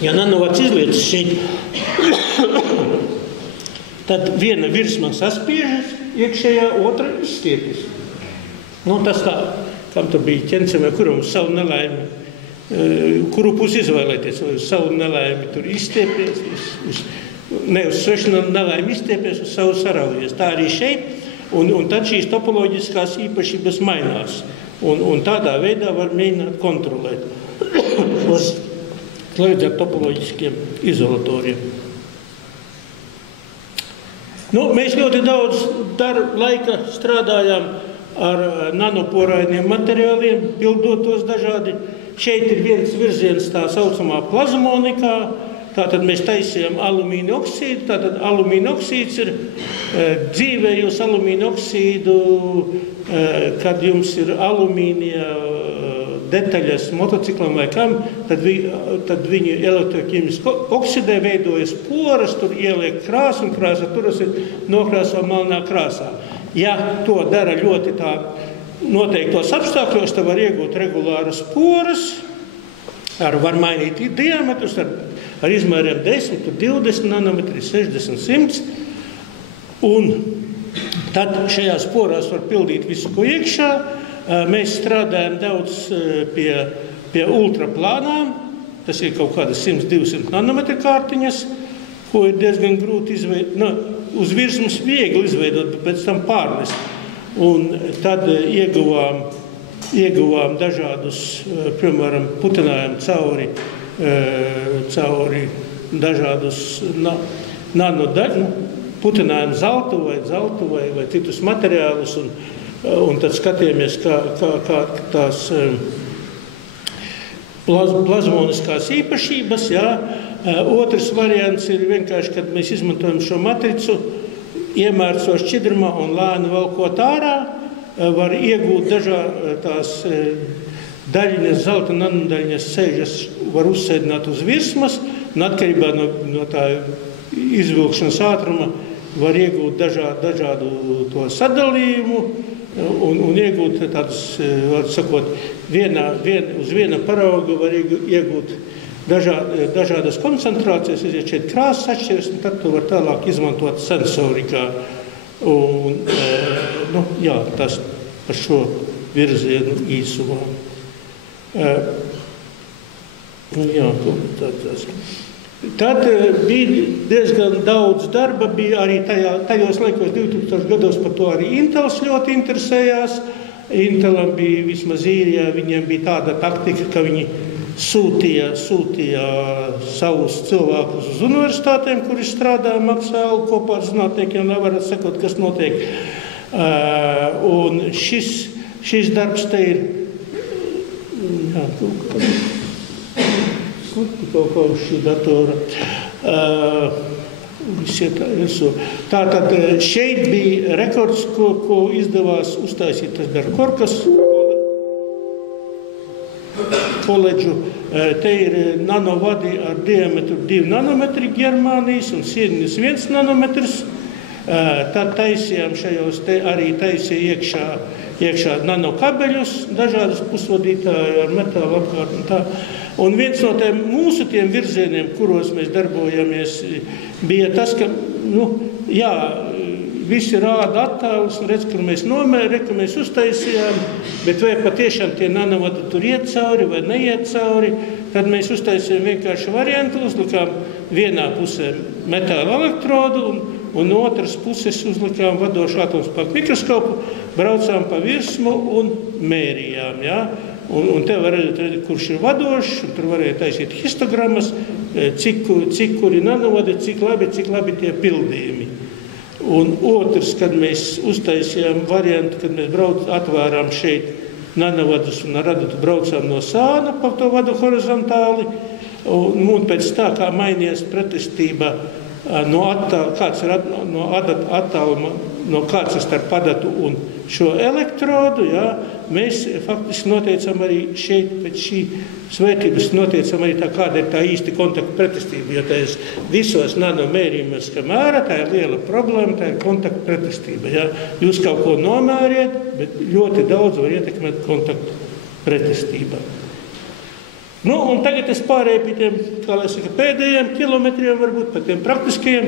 ja nanovads izliecas šeit, tad viena virsma saspiežas iekšējā, otra izstiepjas. Tas tā, kam tur bija ķencemē, kuram uz savu nelaimi, kuru pusi izvēlēties, vai uz savu nelaimi tur izstiepjas, ne uz svešu nelaimi izstiepjas, uz savu saraujies. Tā arī šeit, un tad šīs topoloģiskās īpašības mainās. Un tādā veidā var mēģināt kontrolēt uz slēdz ar topoloģiskiem izolatoriem. Mēs ļoti daudz laika strādājām ar nanoporainiem materiāliem, pildot tos dažādi. Šeit ir viens virziens tā saucamā plazmonikā, tātad mēs taisījām alumīna oksīdu, tātad alumīna oksīds ir dzīvējus alumīna oksīdu, kad jums ir alumīnija detaļas motociklam vai kam, tad viņi elektroķīmiski oksidē, veidojas poras, tur ieliek krāsu un krāsa turas ir nokrāsā melnā krāsā. Ja to dara ļoti tā noteiktos apstākļos, tad var iegūt regulāras poras, var mainīt diametrus ar izmēriem 10, 20 nanometri, 60, 100. Un tad šajās porās var pildīt visu, ko iekšā. Mēs strādājam daudz pie ultraplānām, tas ir kaut kādas 100-200 nanometru kārtiņas, ko ir diezgan grūti izveidot, uz virsmas viegli izveidot, bet pēc tam pārnest. Un tad ieguvām dažādus, piemēram, putinājām cauri dažādus putinājām zeltu vai citus materiālus, un tad skatījāmies, kā tās plazmoniskās īpašības. Otrs variants ir vienkārši, kad mēs izmantojam šo matricu, iemērco šķidrumā un lēni valkot ārā, var iegūt tās daļiņas, zelta nanodaļiņas sēžas, var uzsēdināt uz virsmas, un atkarībā no tā izvilkšanas ātruma var iegūt dažādu to sadalījumu, un iegūt tādus, var sakot, uz viena parauga var iegūt dažādas koncentrācijas, ja šeit krāsas atšķiras, un tad to var tālāk izmantot sensorikā. Tas par šo virzienu īsumā. Jā, tad bija diezgan daudz darba, bija arī tajos laikos 2000 gados par to arī Intels ļoti interesējās. Intelam bija vismaz īrijā, viņiem bija tāda taktika, ka viņi sūtīja savus cilvēkus uz universitātēm, kuri strādā, maksā algu kopā ar zinātniekiem, nevarat sekot, kas notiek. Un šis darbs te ir kaut kā uz šī datora. Tātad šeit bija rekords, ko izdevās uztaisīt tas Garkorkas koledžu. Te ir nanovadi ar diametru 2 nanometri Germānijas un sienis 1 nanometrs. Tad taisījām šajos te arī taisīja iekšā nanokabeļus, dažādas pusvadītāju ar metālu apkārt un tā. Un viens no mūsu tiem virzieniem, kuros mēs darbojamies, bija tas, ka, visi rāda attēlus un redz, kur mēs nomēri, ka mēs uztaisījām, bet vai patiešām tie nanovadi tur iet cauri vai neiet cauri, tad mēs uztaisījām vienkārši variantu, uzlikām vienā pusē metāla elektrodu un otras puses uzlikām vadošu atomspēku mikroskopu, braucām pa virsmu un mērījām, ja? Un te var redzēt, kurš ir vadošs, un tur varēja taisīt histogrammas, cik kuri nanovadi, cik labi tie pildījumi. Un otrs, kad mēs uztaisījām variantu, kad mēs atvērām šeit nanovadus un ar adatu braucām no sāna pa to vadu horizontāli, un pēc tā, kā mainījās pretestība no attāluma, no kāds ir starp adatu un šo elektrodu, ja, mēs faktiski noteicam arī šeit pēc šī svērtības noteicam arī tā, kāda ir tā īsti kontaktu pretestība, jo tās visos nanomērījumos, ka mēra, tā ir liela problēma, tā ir kontaktu pretestība. Ja. Jūs kaut ko nomēriet, bet ļoti daudz var ietekmēt kontaktu pretestība. Un tagad es pārēju pie tiem, kā lai saka, pēdējiem kilometriem, varbūt par tiem praktiskajiem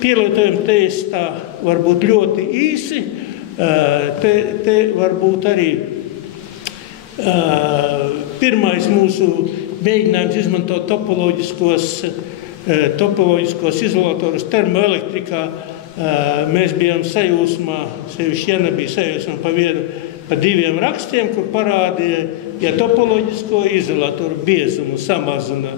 pielietojumiem. Te es tā varbūt ļoti īsi. Te varbūt arī pirmais mūsu mēģinājums izmantot topoloģiskos izolatorus termoelektrikā. Mēs bijām sajūsmā, sevišķi Jana bija sajūsmā pa 2 rakstiem, kur parādīja, ja topoloģisko izolatoru biezumu samazina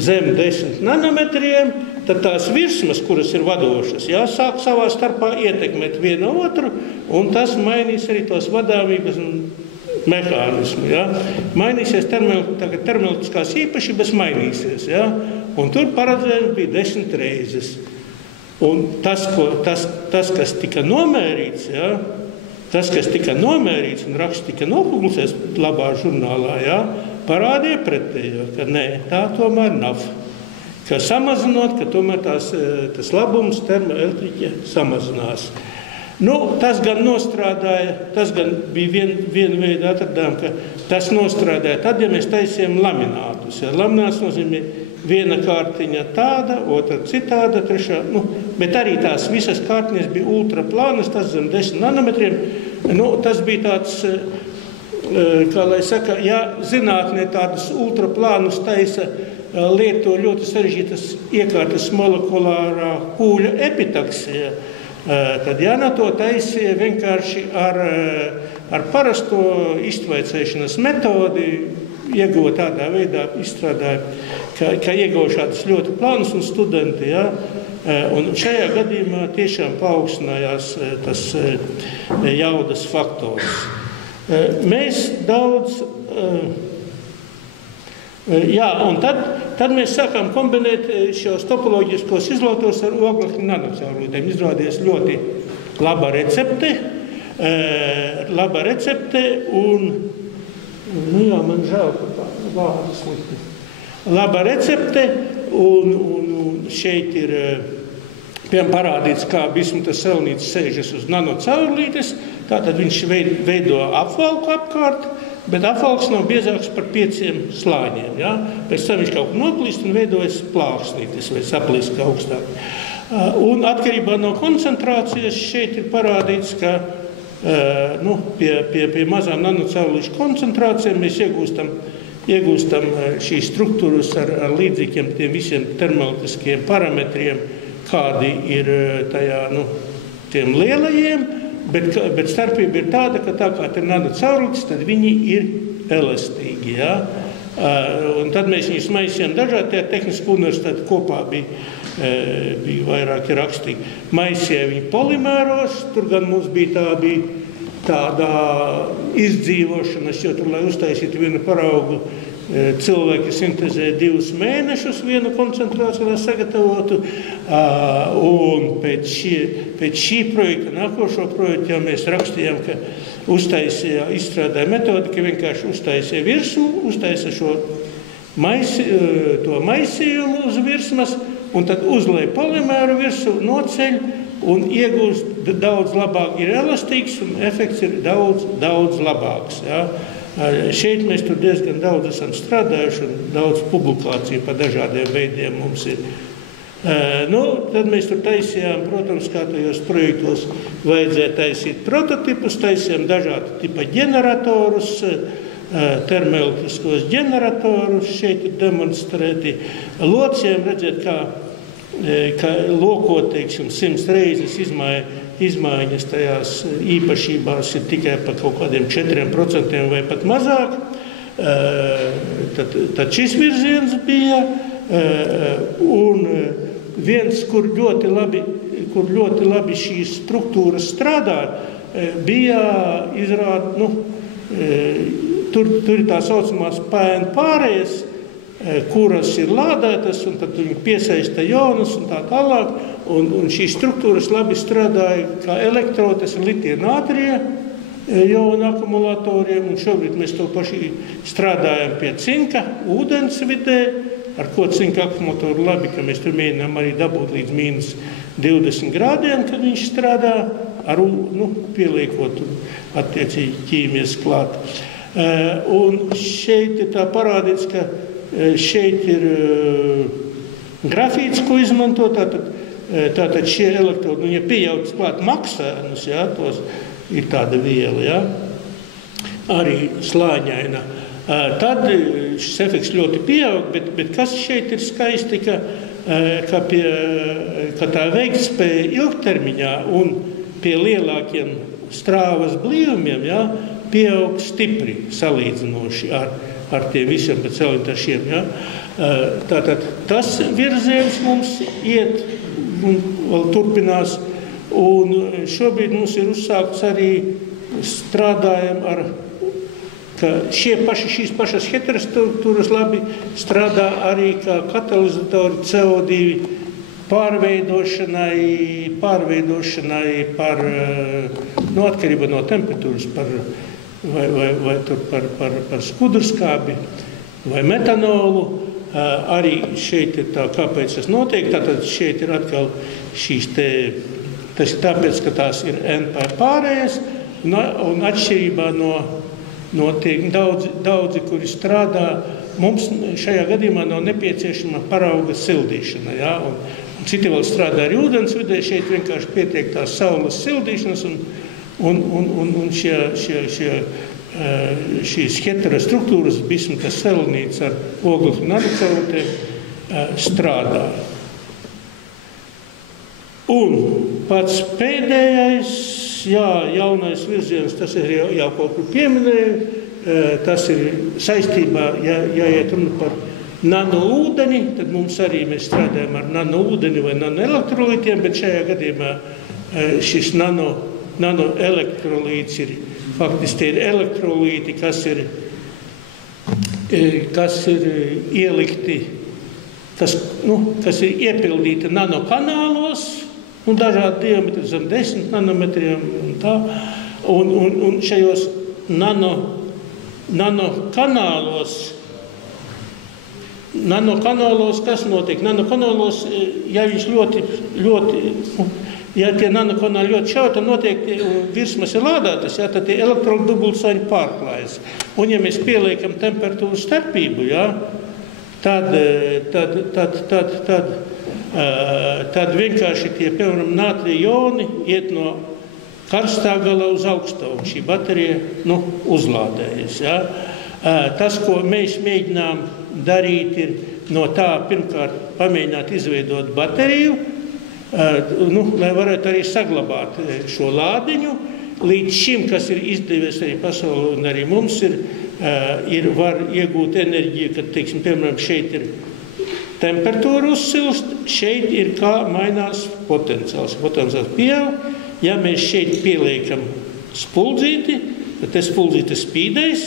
zem 10 nanometriem, tad tās virsmas, kuras ir vadošas, sāk savā starpā ietekmēt vienu otru, un tas mainīs arī tos vadāmības mehānismu. Ja? Mainīsies termoelektriskās īpašības, mainīsies. Ja? Un tur paredzējums bija 10 reizes. Un tas, kas tika nomērīts, un raksts tika nopublicēts labā žurnālā, parādīja pretējo, ka nē, tā tomēr nav. Ka samazinot, ka tomēr tas labums termoelektriķa samazinās. Tas gan nostrādāja, tas gan bija viena veida atradām, ka tas nostrādāja tad, ja mēs taisījām laminātus. Ja, lamināts nozīmē viena kārtiņa tāda, otra citāda, trešā, bet arī tās visas kārtiņas bija ultraplānas, tas zem 10 nanometriem. Tas bija tāds, kā lai saka, ja zinātnē tādus ultraplānus taisa, lieto ļoti sarežģītas iekārtas molekulārā pūļa epitaksija, tad Jana to taisīja vienkārši ar parasto iztvaicēšanas metodi, ieguva tādā veidā, izstrādāja, ka ieguva šādus ļoti plānus un studenti, un šajā gadījumā tiešām paaugstinājās tas jaudas faktors. Mēs daudz... un tad mēs sākām kombinēt šos topoloģiskos izolatorus ar oglekļa nanocaurulītēm. Izrādījās ļoti laba recepte, un, man žēl, ka tā vārdu slikti. Laba recepte, un šeit ir, piemēram, parādīts, kā bismuta selenīts sēžas uz nanocaurulītes, tātad viņš veido apvalku apkārt, bet apvalks nav biezāks par 5 slāņiem. Ja? Pēc tam viņš kaut kur noplīst un veidojas plāksnītis vai saplīst augstāk. Un atkarībā no koncentrācijas šeit ir parādīts, ka pie mazām nanocaurulīšu koncentrācijām mēs iegūstam šīs struktūras ar līdzīgiem tiem visiem termoelektriskiem parametriem, kādi ir tajā, tiem lielajiem, bet starpība ir tāda, ka tā kā ir nanocaurulītes, tad viņi ir elastīgi, ja? Un tad mēs viņus maisījām dažādi, tie tehniski universitāti kopā bija vairāki rakstīgi. Maisīja viņi polimēros, tur gan mums bija tāda izdzīvošanas, jo tur, lai uztaisītu vienu paraugu, cilvēki sintezē 2 mēnešus vienu koncentrāciju, lai sagatavotu. Un pēc šī projekta, nākošo projektu, jau mēs rakstījām, ka izstrādāja metodi, ka vienkārši uztaisīja virsmu, uztaisīja šo maisījumu uz virsmas, un tad uzlēja polimēru virsmu, noceļ un iegūst daudz labāk, ir elastīgs un efekts ir daudz labāks. Ja? Šeit mēs tur diezgan daudz esam strādājuši un daudz publikāciju par dažādiem veidiem mums ir. Tad mēs tur taisījām, protams, kā tajos projektos vajadzēja taisīt prototipus, taisījām dažādu tipa ģeneratorus, termoelektriskos ģeneratorus, šeit ir demonstrēti lociem, redzēt, kā lokot, teiksim, 100 reizes izmaiņas tajās īpašībās ir tikai par kaut kādiem 4% vai pat mazāk. Tad šis virziens bija, un viens, kur ļoti labi šīs struktūras strādā, bija izrāda, tur ir tā saucamās pēnu pārējas, kuras ir lādētas, un tad viņi piesaista jonus un tā tālāk, un šīs struktūras labi strādāja kā elektrodes un litija nātrija jonu akumulatoriem, un šobrīd mēs to paši strādājam pie cinka, ūdens vidē, ar ko cinka akumulatoru labi, ka mēs tur mēģinām arī dabūt līdz mīnus 20 grādiem, kad viņš strādā, pieliekot attiecīgi ķīmies klāt. Un šeit ir tā parādīts, ka šeit ir grafīts, ko izmanto, tātad šie elektrodi, ja pieaugs klāt maksēnus, ja, tos ir tāda viela, ja, arī slāņaina, tad šis efekts ļoti pieaug, bet kas šeit ir skaisti, ka tā veiktspēja ilgtermiņā un pie lielākiem strāvas blīvumiem, ja, pieaug stipri salīdzinoši ar tiem visiem celintašiem. Ja. Tātad tas virziens mums iet un vēl turpinās, un šobrīd mums ir uzsākts arī strādājam ar, ka šīs pašas heterostruktūras labi strādā arī kā katalizatori CO2 pārveidošanai par atkarība no temperatūras, vai par skudurskābi vai metanolu. Arī šeit ir tā, kāpēc tas notiek. Tātad šeit ir atkal šīs tas ir tāpēc, ka tās ir NP pārējas, un atšķirībā no tiek daudzi, kuri strādā, mums šajā gadījumā nav nepieciešama parauga sildīšana. Ja? Un citi vēl strādā arī ūdens vidē, šeit vienkārši pietiek tās saules sildīšanas, un šīs heterostruktūras, bismutas selenīts ar oglekļa nanocaurulītēm strādā. Un pats pēdējais, jaunais virziens, tas ir jau kaut kur pieminēju, tas ir saistībā, iet runa par nanoūdeni, tad mums arī mēs strādājam ar nanoūdeni vai nanoelektrolītiem, bet šajā gadījumā šis nanoelektrolīts ir faktiski tie ir elektrolīti, kas ir ielikti, kas ir iepildīti nanokanālos, dažādi diametri zem 10 nanometriem un tā. Un šajos nanokanālos, kas notiek? Nanokanālos, ja viņš ja tie nanokanāli ļoti šauji, tad notiek virsmas ir lādētas, ja, tad tie elektronu dubultsaņi pārklājas. Un ja mēs pieliekam temperatūru starpību, ja, tad vienkārši tie, piemēram, nātrija joni iet no karstā galā uz augstā, un šī baterija uzlādējas. Ja? Tas, ko mēs mēģinām darīt, ir no tā pirmkārt pamēģināt izveidot bateriju, lai varētu arī saglabāt šo lādiņu. Līdz šim, kas ir izdevies arī pasaulē un arī mums, var iegūt enerģiju, kad, teiksim, piemēram, šeit ir temperatūra uzsilst, šeit ir kā mainās potenciāls. Potenciāls pieaug. Ja mēs šeit pieliekam spuldzīti, tad spuldzīte spīdēs,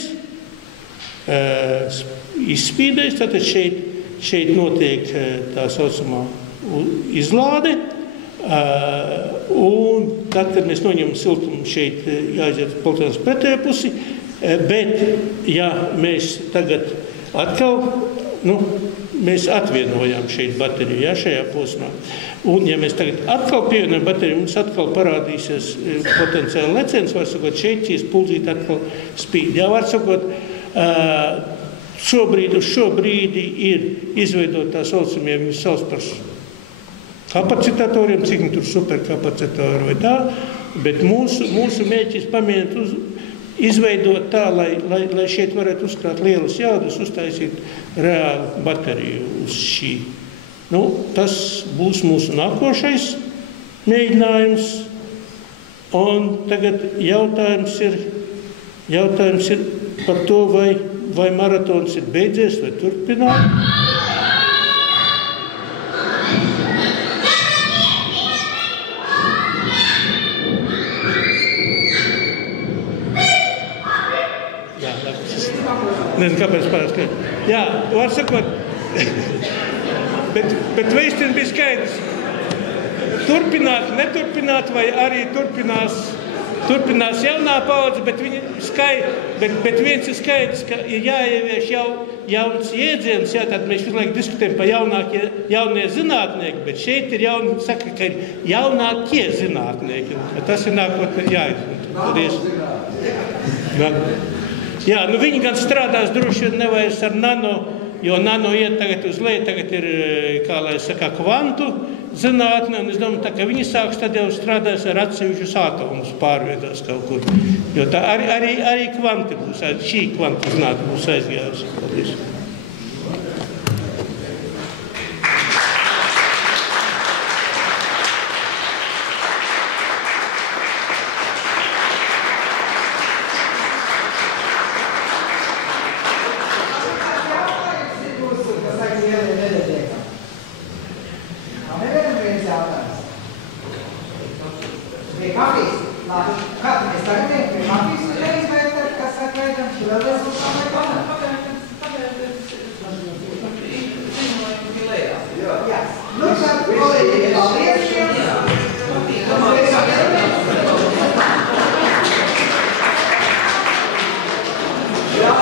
izspīdēs, tātad šeit notiek tā saucamā izlāde, un tad, kad mēs noņemam siltumu, šeit jāaiziet potenciāls pretējo pusi, bet, ja mēs tagad atkal, mēs atvienojām šeit bateriju, ja, šajā posmā, un ja mēs tagad atkal pievienojam bateriju, mums atkal parādīsies potenciāli leciens, var sakot, šeit šīs pulzīte atkal spīd. Jā, var sakot, uz šo brīdi ir izveidot tā saucamie, viņi sauc par kapacitatoriem, cik tur superkapacitori vai tā, bet mūsu mērķis pamēģināt izveidot tā, lai šeit varētu uzkrāt lielas jaudas, uztaisīt reālu bateriju uz šī. Tas būs mūsu nākošais mēģinājums, un tagad jautājums ir par to, vai maratons ir beidzies, vai turpināt. Nezinu, kāpēc pārskatīt. Jā, var sakot, bet veistin bija skaidrs. Turpināt, neturpināt, vai arī turpinās jaunā paudze, bet viens ir skaidrs, ka ir jāievieš jauns jēdziens, tad mēs visu laiku diskutējam par jaunie zinātnieki, bet šeit ir saka, ka ir jaunākie zinātnieki. Tas ir nākotnē jāizmanto. Jā, viņi gan strādās droši vien nevairs ar nano, jo nano iet tagad uz leju, tagad ir, kā lai saka, kvantu zinātne, un es domāju, tā, ka viņi sāks tad jau strādās ar atsevišķus atomus pārvietās kaut kur. Jo tā arī kvanti būs, šī kvantu zinātne būs aizgājusi. Paldies. Jā,